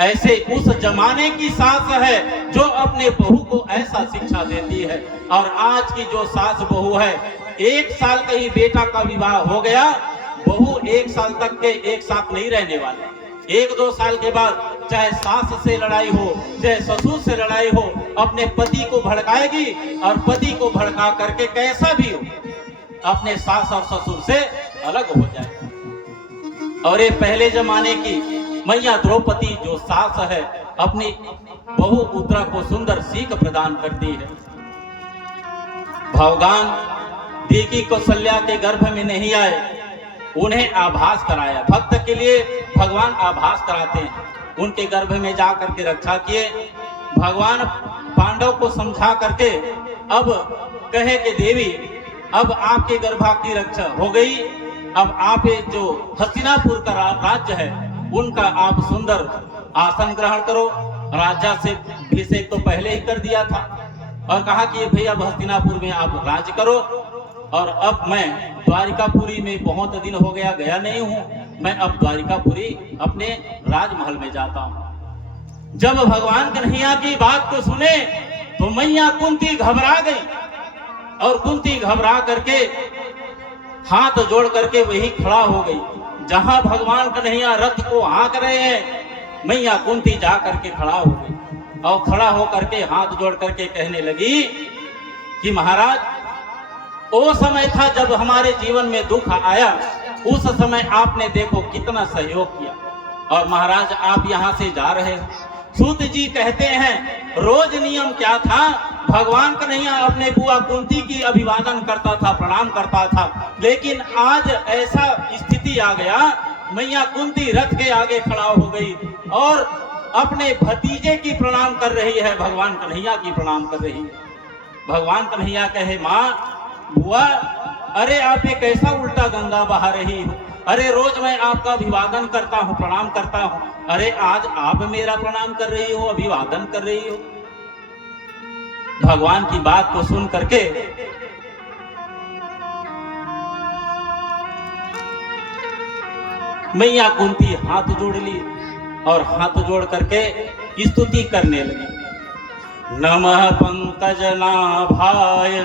ऐसे उस जमाने की सास है जो अपने बहू को ऐसा शिक्षा देती है। और आज की जो सास बहू है, 1 साल कहीं बेटा का विवाह हो गया, बहू 1 साल तक के एक साथ नहीं रहने वाले। 1-2 साल के बाद चाहे सास से लड़ाई हो चाहे ससुर से लड़ाई हो, अपने पति को भड़काएगी और पति को भड़का करके कैसा भी हो अपने सास और ससुर से अलग हो जाए। और ये पहले जमाने की मैया द्रौपदी जो सास है अपनी बहू उत्तरा को सुंदर सीख प्रदान करती है। भगवान देवी कौशल्या के गर्भ में नहीं आए, उन्हें आभास कराया। भक्त के लिए भगवान आभास कराते हैं। उनके गर्भ में जा करके रक्षा किए। भगवान पांडव को समझा करके अब कहे कि देवी अब आपके गर्भा की रक्षा हो गई, अब आप जो हस्तिनापुर का राज्य है उनका आप सुंदर आसन ग्रहण करो। राजा से अभिषेक तो पहले ही कर दिया था और कहा कि भैया हस्तिनापुर में आप राज करो। और अब मैं द्वारिकापुरी में बहुत दिन हो गया नहीं हूँ, मैं अब द्वारिकापुरी अपने राजमहल में जाता हूँ। जब भगवान कन्हैया की बात को सुने तो मैया कुंती घबरा गई और कुंती घबरा करके हाथ जोड़ करके वही खड़ा हो गई जहां भगवान कन्हैया रथ को हाँक रहे हैं। मैया कुंती जा करके खड़ा हो गई और खड़ा हो करके हाथ जोड़ करके कहने लगी कि महाराज, वो समय था जब हमारे जीवन में दुख आया, उस समय आपने देखो कितना सहयोग किया और महाराज आप यहाँ से जा रहे हो। सूत जी कहते हैं रोज नियम क्या था, भगवान कन्हैया अपने बुआ कुंती की अभिवादन करता था, प्रणाम करता था, लेकिन आज ऐसा स्थिति आ गया, मैया कुंती रथ के आगे खड़ा हो गई और अपने भतीजे की प्रणाम कर रही है, भगवान कन्हैया की प्रणाम कर रही है। भगवान कन्हैया कहे माँ बुआ, अरे आप ये कैसा उल्टा गंगा बहा रही हो, अरे रोज मैं आपका अभिवादन करता हूँ, प्रणाम करता हूँ, अरे आज आप मेरा प्रणाम कर रही हो, अभिवादन कर रही हो। भगवान की बात को सुन करके मैया कुंती हाथ जोड़ ली और हाथ जोड़ करके स्तुति करने लगी। नमः पंकज नाभाय,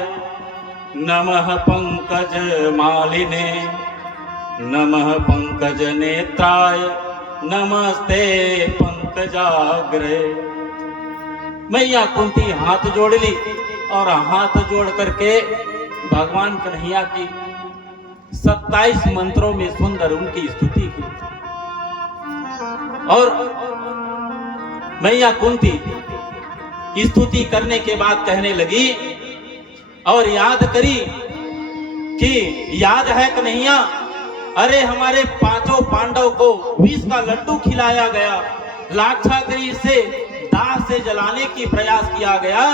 नमः पंकज मालिने, नमः पंकज नेत्राय, नमस्ते पंकजाग्रे। मैया कुंती हाथ जोड़ ली और हाथ जोड़ करके भगवान कन्हैया की 27 मंत्रों में सुंदर उनकी स्तुति की। और मैया कुंती स्तुति करने के बाद कहने लगी और याद करी कि याद है कन्हैया, अरे हमारे 5 पांडव को विष का लड्डू खिलाया गया, लाक्षागृह से दाह से जलाने की प्रयास किया गया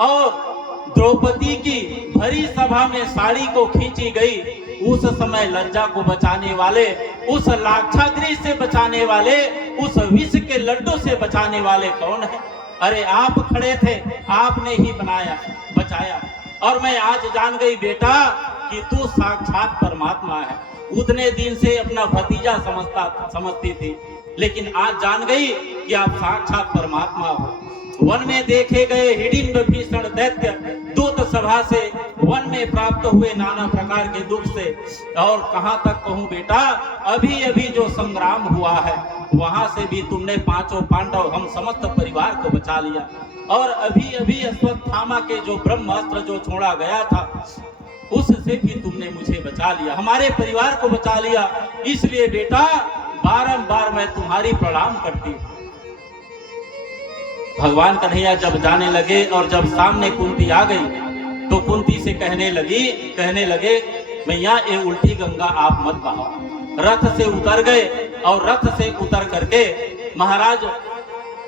और द्रौपदी की भरी सभा में साड़ी को खींची गई, उस समय लज्जा को बचाने वाले, उस लाक्षागृह से बचाने वाले, उस विष के लड्डू से बचाने वाले कौन है? अरे आप खड़े थे, आपने ही बनाया, बचाया। और मैं आज जान गई बेटा कि तू साक्षात परमात्मा है। उतने दिन से अपना भतीजा समझती थी, लेकिन आज जान गई कि आप साक्षात परमात्मा हो। वन में देखे गए हिडिंब भीषण दैत्य दूत सभा से वन में प्राप्त हुए नाना प्रकार के दुख से, और कहां तक कहूं बेटा, अभी अभी जो संग्राम हुआ है वहां से भी तुमने पांचों पांडव, हम समस्त परिवार को बचा लिया। और अभी अभी अश्वत्थामा के जो ब्रह्मास्त्र जो छोड़ा गया था उससे भी तुमने मुझे बचा लिया, हमारे परिवार को बचा लिया। इसलिए बेटा बारंबार मैं तुम्हारी प्रणाम करती हूँ। भगवान कन्हैया जब जाने लगे और जब सामने कुंती आ गई तो कुंती से कहने लगे मैया ये उल्टी गंगा आप मत बहाओ। रथ से उतर गए और रथ से उतर करके महाराज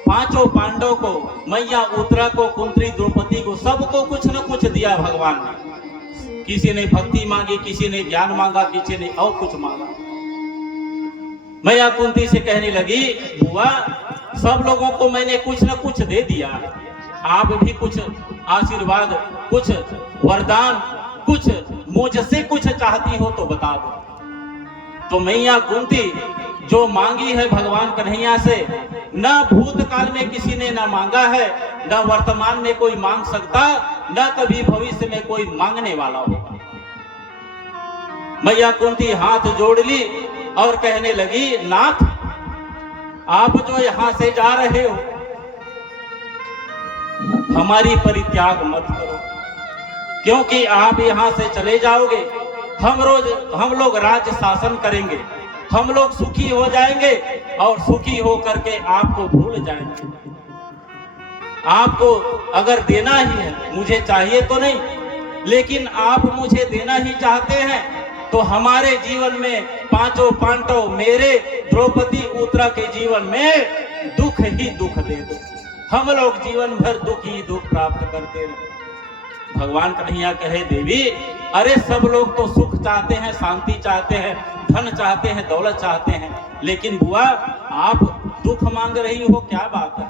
पांचों पांडव को, मैया उत्तरा को, कुंती, द्रौपदी को, सबको कुछ न कुछ दिया भगवान ने। किसी ने भक्ति मांगी, किसी ने ज्ञान मांगा, किसी ने और कुछ मांगा। मैया कुंती से कहने लगी बुआ सब लोगों को मैंने कुछ न कुछ दे दिया, आप भी कुछ आशीर्वाद, कुछ वरदान, कुछ मुझसे कुछ चाहती हो तो बता दो। तो मैया कुंती जो मांगी है भगवान कन्हैया से, न भूतकाल में किसी ने न मांगा है, न वर्तमान में कोई मांग सकता, न कभी भविष्य में कोई मांगने वाला होगा। मैया कुंती हाथ जोड़ ली और कहने लगी नाथ आप जो यहां से जा रहे हो हमारी परित्याग मत करो, क्योंकि आप यहां से चले जाओगे हम लोग राज्य शासन करेंगे, हम लोग सुखी हो जाएंगे और सुखी होकर के आपको भूल जाएंगे। आपको अगर देना ही है, मुझे चाहिए तो नहीं, लेकिन आप मुझे देना ही चाहते हैं तो हमारे जीवन में पांचों पांडव, मेरे, द्रौपदी, उत्तरा के जीवन में दुख ही दुख दे दो, हम लोग जीवन भर दुख ही दुख प्राप्त करते रहे। भगवान कन्हैया कहे देवी अरे सब लोग तो सुख चाहते हैं, शांति चाहते हैं, धन चाहते हैं, दौलत चाहते हैं, लेकिन बुआ आप दुख मांग रही हो, क्या बात है?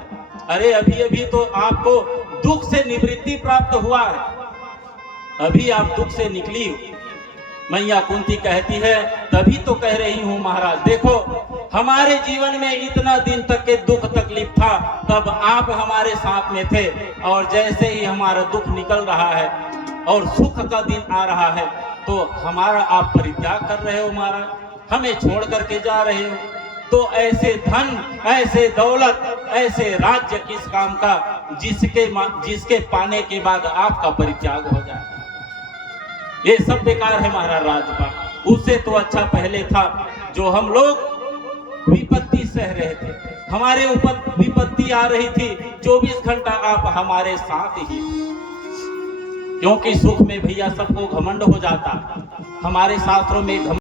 अरे अभी अभी तो आपको दुख से निवृत्ति प्राप्त हुआ है, अभी आप दुख से निकली हो। मैया कुंती कहती है तभी तो कह रही हूँ महाराज, देखो हमारे जीवन में इतना दिन तक के दुख तकलीफ था, तब आप हमारे साथ में थे, और जैसे ही हमारा दुख निकल रहा है और सुख का दिन आ रहा है तो हमारा आप परित्याग कर रहे हो महाराज, हमें छोड़ करके जा रहे हो। तो ऐसे धन, ऐसे दौलत, ऐसे राज्य किस काम का जिसके पाने के बाद आपका परित्याग हो जाए? ये सब बेकार है महाराज राजपाट। उससे तो अच्छा पहले था जो हम लोग विपत्ति सह रहे थे, हमारे ऊपर विपत्ति आ रही थी, 24 घंटा आप हमारे साथ ही, क्योंकि सुख में भैया सबको घमंड हो जाता, हमारे शास्त्रों में